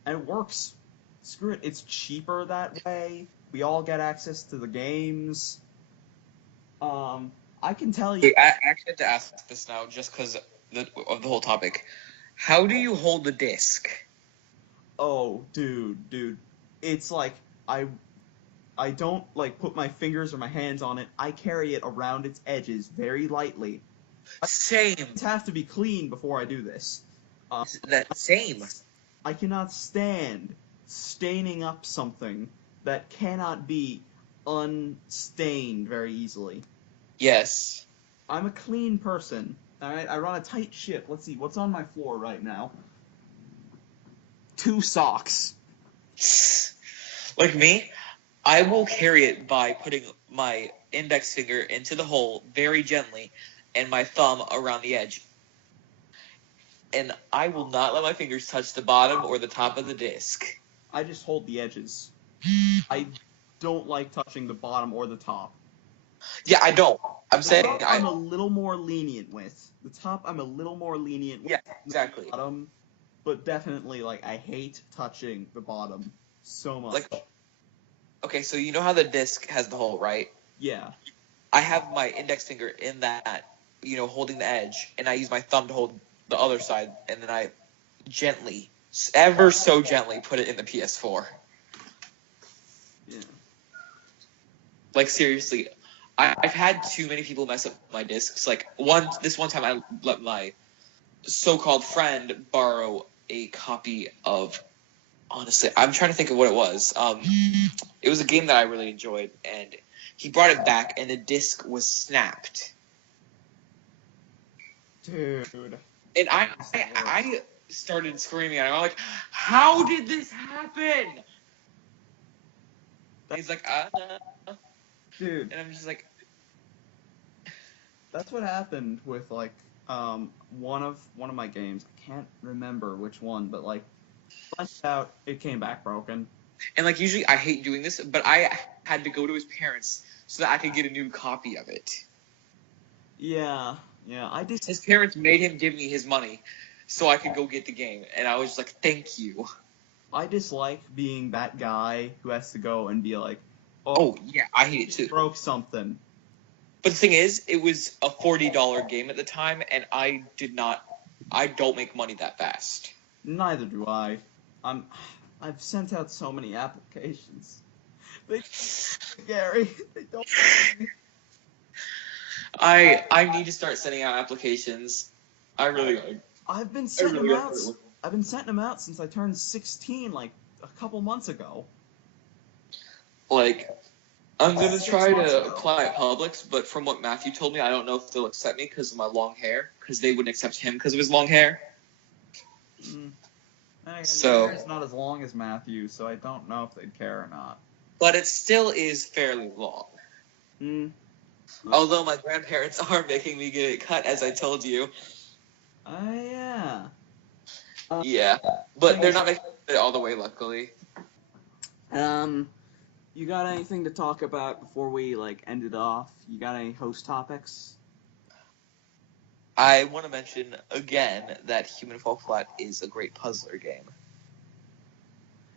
And it works. Screw it, it's cheaper that way. We all get access to the games. I can tell you. Wait, I actually have to ask this now, just because of the whole topic. How do you hold the disc? Oh, dude. It's like, I don't, like, put my fingers or my hands on it. I carry it around its edges very lightly. Same. It have to be clean before I do this. Same. I cannot stand staining up something that cannot be unstained very easily. Yes. I'm a clean person. Alright, I run a tight ship. Let's see, what's on my floor right now? 2 socks. Like me, I will carry it by putting my index finger into the hole very gently and my thumb around the edge. And I will not let my fingers touch the bottom or the top of the disc. I just hold the edges. I don't like touching the bottom or the top. Yeah, I don't. I'm The saying top I'm a little more lenient with. The top I'm a little more lenient with. Yeah, exactly. The bottom, but definitely, like, I hate touching the bottom so much. Like, okay, so you know how the disc has the hole, right? Yeah. I have my index finger in that, holding the edge, and I use my thumb to hold the other side, and then I gently, ever so gently, put it in the PS4. Yeah. Like, seriously, I've had too many people mess up my discs. Like, this one time I let my so-called friend borrow a copy of, honestly, I'm trying to think of what it was. It was a game that I really enjoyed, and he brought it back, and the disc was snapped. Dude. And I started screaming at him. I'm like, how did this happen? He's like, Dude. And I'm just like, That's what happened with, like, one of my games. I can't remember which one, but, like, fleshed out, it came back broken. and like usually I hate doing this, but I had to go to his parents so that I could get a new copy of it. Yeah, His parents made him give me his money so I could go get the game, and I was just like, thank you. I dislike being that guy who has to go and be like, Oh yeah, I hate it too. broke something. But the thing is, it was a $40 game at the time, and I don't make money that fast. Neither do I. I've sent out so many applications. Gary, they don't. I need to start sending out applications. I really. I've been sending them out. I've been sending them out since I turned 16, like a couple months ago. Like, I'm gonna 6 try months to ago. apply at Publix, but from what Matthew told me, I don't know if they'll accept me because of my long hair. Because they wouldn't accept him because of his long hair. And again, So- your hair's not as long as Matthew, so I don't know if they'd care or not. But it still is fairly long. Although my grandparents are making me get it cut, as I told you. Yeah. Yeah, but they're not making it all the way, luckily. You got anything to talk about before we end it off? You got any host topics? I want to mention again that Human Fall Flat is a great puzzler game.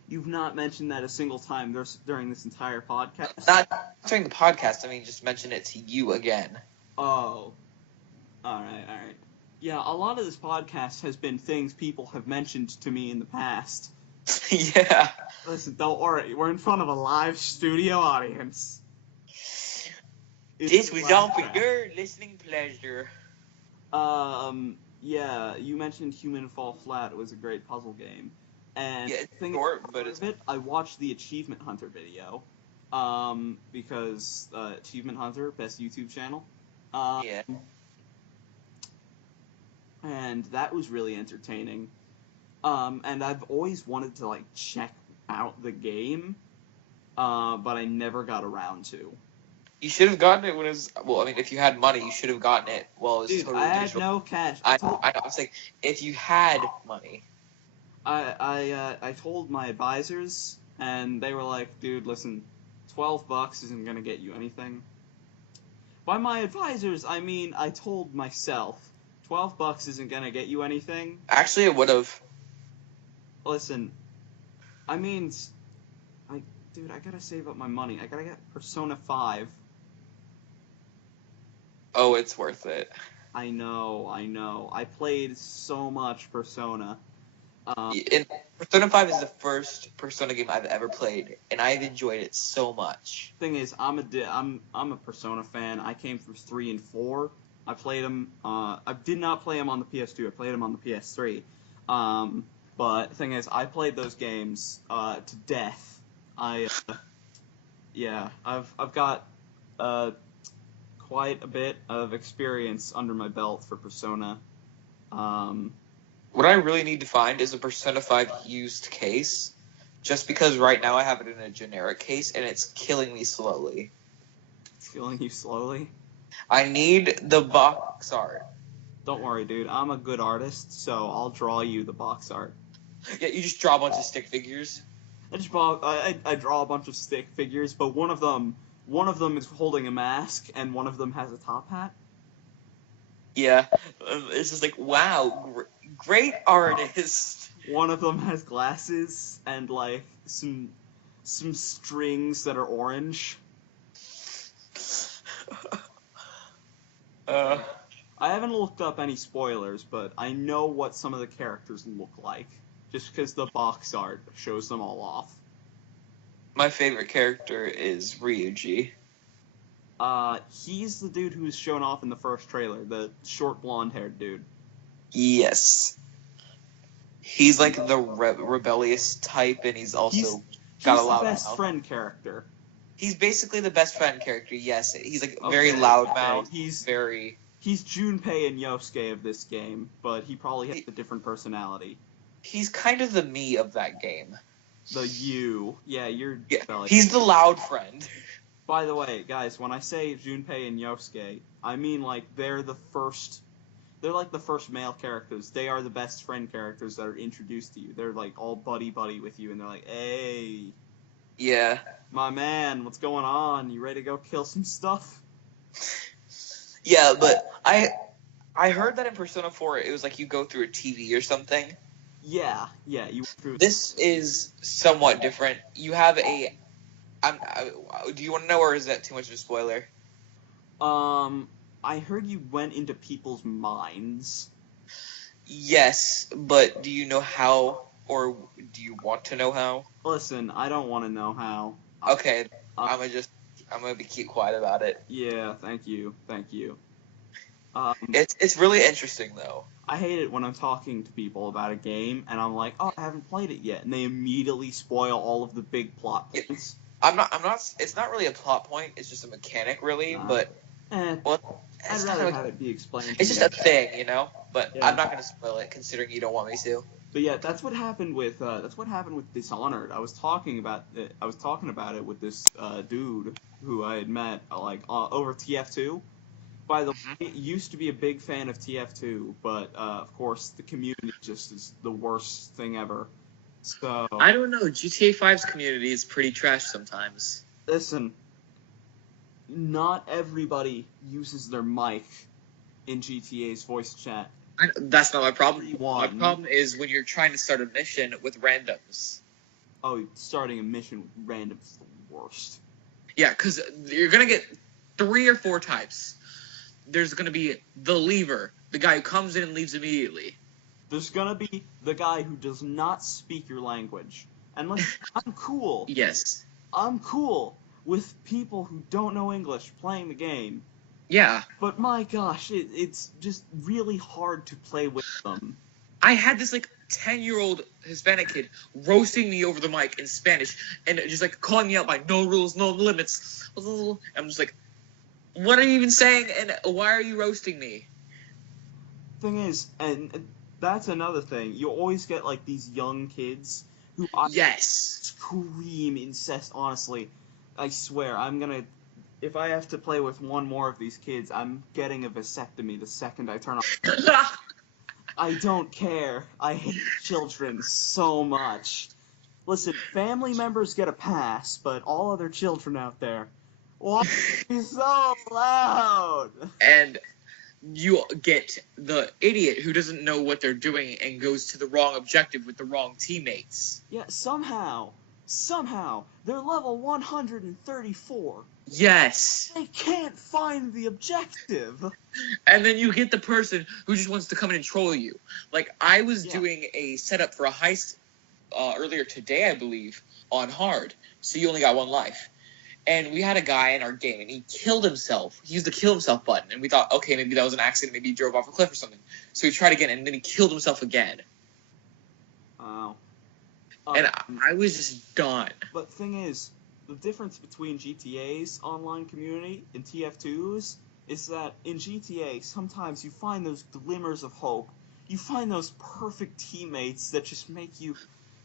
You've not mentioned that a single time during this entire podcast. Not during the podcast, I mean, just mention it to you again. Oh. Alright. Yeah, a lot of this podcast has been things people have mentioned to me in the past. Yeah. Listen, don't worry, we're in front of a live studio audience. This was all for your listening pleasure. Yeah, you mentioned Human Fall Flat was a great puzzle game. And Yeah, it's the thing short, but of it, I watched the Achievement Hunter video. Because Achievement Hunter, best YouTube channel. Yeah. And that was really entertaining. And I've always wanted to check out the game, but I never got around to. You should have gotten it when it was. Well, I mean, if you had money, you should have gotten it while it was Dude, totally I had digital. no cash. I know. I was like, if you had money. I told my advisors, and they were like, "Dude, listen, $12 isn't gonna get you anything." By my advisors, I mean I told myself, $12 isn't gonna get you anything. Actually, it would have. Listen, I mean, dude, I gotta save up my money. I gotta get Persona 5. Oh, it's worth it. I know. I played so much Persona. Persona 5 is the first Persona game I've ever played, and I've enjoyed it so much. Thing is, I'm a Persona fan. I came through 3 and 4. I played them. I did not play them on the PS2. I played them on the PS3. But the thing is, I played those games to death. I've got quite a bit of experience under my belt for Persona. What I really need to find is a Persona 5 used case, just because right now I have it in a generic case, and it's killing me slowly. It's killing you slowly. I need the box art. Don't worry, dude. I'm a good artist, so I'll draw you the box art. Yeah, you just draw a bunch of stick figures. I draw a bunch of stick figures, but one of them is holding a mask, and one of them has a top hat. Yeah, it's just like, wow, great artist. One of them has glasses and some strings that are orange. I haven't looked up any spoilers, but I know what some of the characters look like, just because the box art shows them all off. My favorite character is Ryuji. He's the dude who was shown off in the first trailer, the short blonde-haired dude. Yes. He's like the rebellious type, and he's also got a He's loud the best mouth. friend character. He's basically the best friend character, yes. He's like Okay, very loud mouth. okay, he's- very... He's Junpei and Yosuke of this game, but he probably has a different personality. He's kind of the me of that game. The you. Yeah, you're... Yeah, Belly. he's the loud friend. By the way, guys, when I say Junpei and Yosuke, I mean, they're the first male characters. They are the best friend characters that are introduced to you. They're, all buddy-buddy with you, and they're like, hey, Yeah. my man, what's going on? You ready to go kill some stuff? Yeah, but I heard that in Persona 4, it was like you go through a TV or something. Yeah, you went through... This is somewhat different. You have a... do you want to know, or is that too much of a spoiler? I heard you went into people's minds. Yes, but do you know how, or do you want to know how? Listen, I don't want to know how. Okay, Uh, I'm gonna be keep quiet about it. yeah, thank you. It's really interesting though. I hate it when I'm talking to people about a game and I'm like, oh, I haven't played it yet, and they immediately spoil all of the big plot points. I'm not. It's not really a plot point. It's just a mechanic, really. Nah. But well, I'd rather have it be explained to it's me. just a thing, you know. But Yeah. I'm not gonna spoil it, considering you don't want me to. But yeah, that's what happened with Dishonored. I was talking about it with this dude who I had met over TF2. By the way, used to be a big fan of TF2, but of course the community just is the worst thing ever. So I don't know. GTA 5's community is pretty trash sometimes. listen, not everybody uses their mic in GTA's voice chat. That's not my problem. My Everyone. problem is when you're trying to start a mission with randoms. Oh, starting a mission with random is the worst. Yeah, because you're gonna get 3 or 4 types. There's gonna be the leaver, the guy who comes in and leaves immediately. There's gonna be the guy who does not speak your language. And listen, I'm cool. Yes. I'm cool with people who don't know English playing the game. Yeah. But my gosh, it's just really hard to play with them. I had this 10-year-old Hispanic kid roasting me over the mic in Spanish and just calling me out by no rules, no limits. I'm just like, what are you even saying? And why are you roasting me? Thing is, and that's another thing. You always get these young kids who Yes. scream incest. Honestly, I swear, if I have to play with one more of these kids, I'm getting a vasectomy the second I turn on. I don't care. I hate children so much. Listen, family members get a pass, but all other children out there, why are you so loud? And you get the idiot who doesn't know what they're doing and goes to the wrong objective with the wrong teammates. Yeah, somehow, they're level 134. Yes. They can't find the objective. And then you get the person who just wants to come in and troll you. I was Yeah. doing a setup for a heist earlier today, I believe, on hard. So you only got 1 life. And we had a guy in our game, and he killed himself. He used the kill himself button. And we thought, okay, maybe that was an accident. Maybe he drove off a cliff or something. So he tried again, and then he killed himself again. Wow. And I was just done. But thing is, the difference between GTA's online community and TF2's is that in GTA, sometimes you find those glimmers of hope. You find those perfect teammates that just make you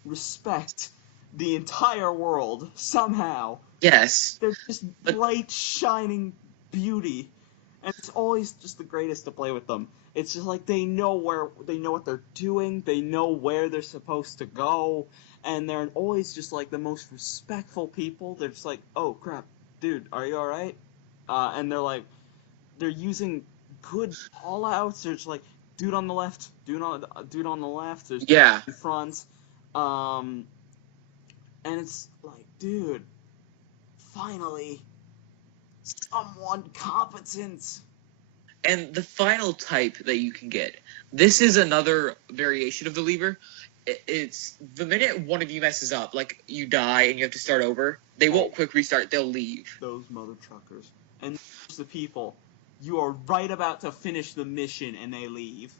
respect the entire world somehow. Yes. They're just bright, shining beauty. And it's always just the greatest to play with them. It's just they know what they're doing, they know where they're supposed to go, and they're always just the most respectful people. They're just oh crap, dude, are you alright? And they're using good call-outs. They're just dude on the left, dude on the left, there's Yeah. in front. And it's dude, finally, someone competent. And the final type that you can get, this is another variation of the lever. It's the minute one of you messes up, you die and you have to start over, they won't quick restart, they'll leave. Those mother truckers. And there's the people. You are right about to finish the mission and they leave.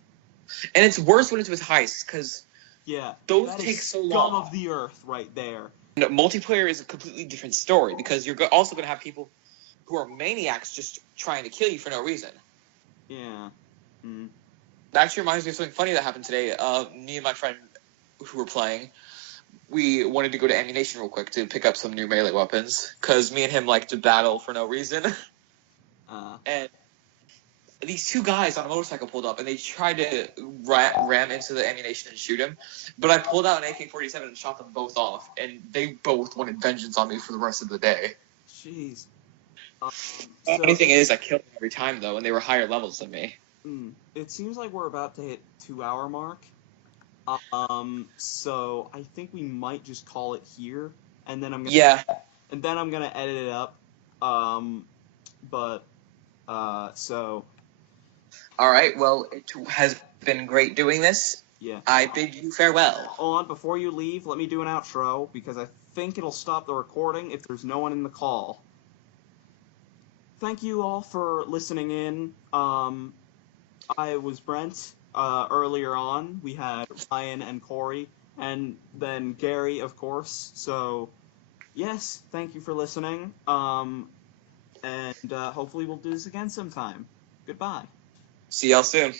And it's worse when it's with heists, because Yeah. those that take is so scum long. of the earth right there. And multiplayer is a completely different story, because you're also going to have people who are maniacs just trying to kill you for no reason. Yeah. Mm. That actually reminds me of something funny that happened today. Me and my friend who were playing, we wanted to go to ammunition real quick to pick up some new melee weapons, because me and him like to battle for no reason. And these 2 guys on a motorcycle pulled up, and they tried to ram into the ammunition and shoot him. But I pulled out an AK-47 and shot them both off, and they both wanted vengeance on me for the rest of the day. Jeez. Funny thing is, I killed them every time, though, and they were higher levels than me. It seems like we're about to hit 2-hour mark. So I think we might just call it here, and then I'm gonna edit it up. But So All right. Well, it has been great doing this. yeah. I bid you farewell. Hold on, before you leave, let me do an outro because I think it'll stop the recording if there's no one in the call. Thank you all for listening in. I was Brent. Earlier on, we had Ryan and Corey, and then Gary, of course. So, yes, thank you for listening. And hopefully we'll do this again sometime. Goodbye. See y'all soon.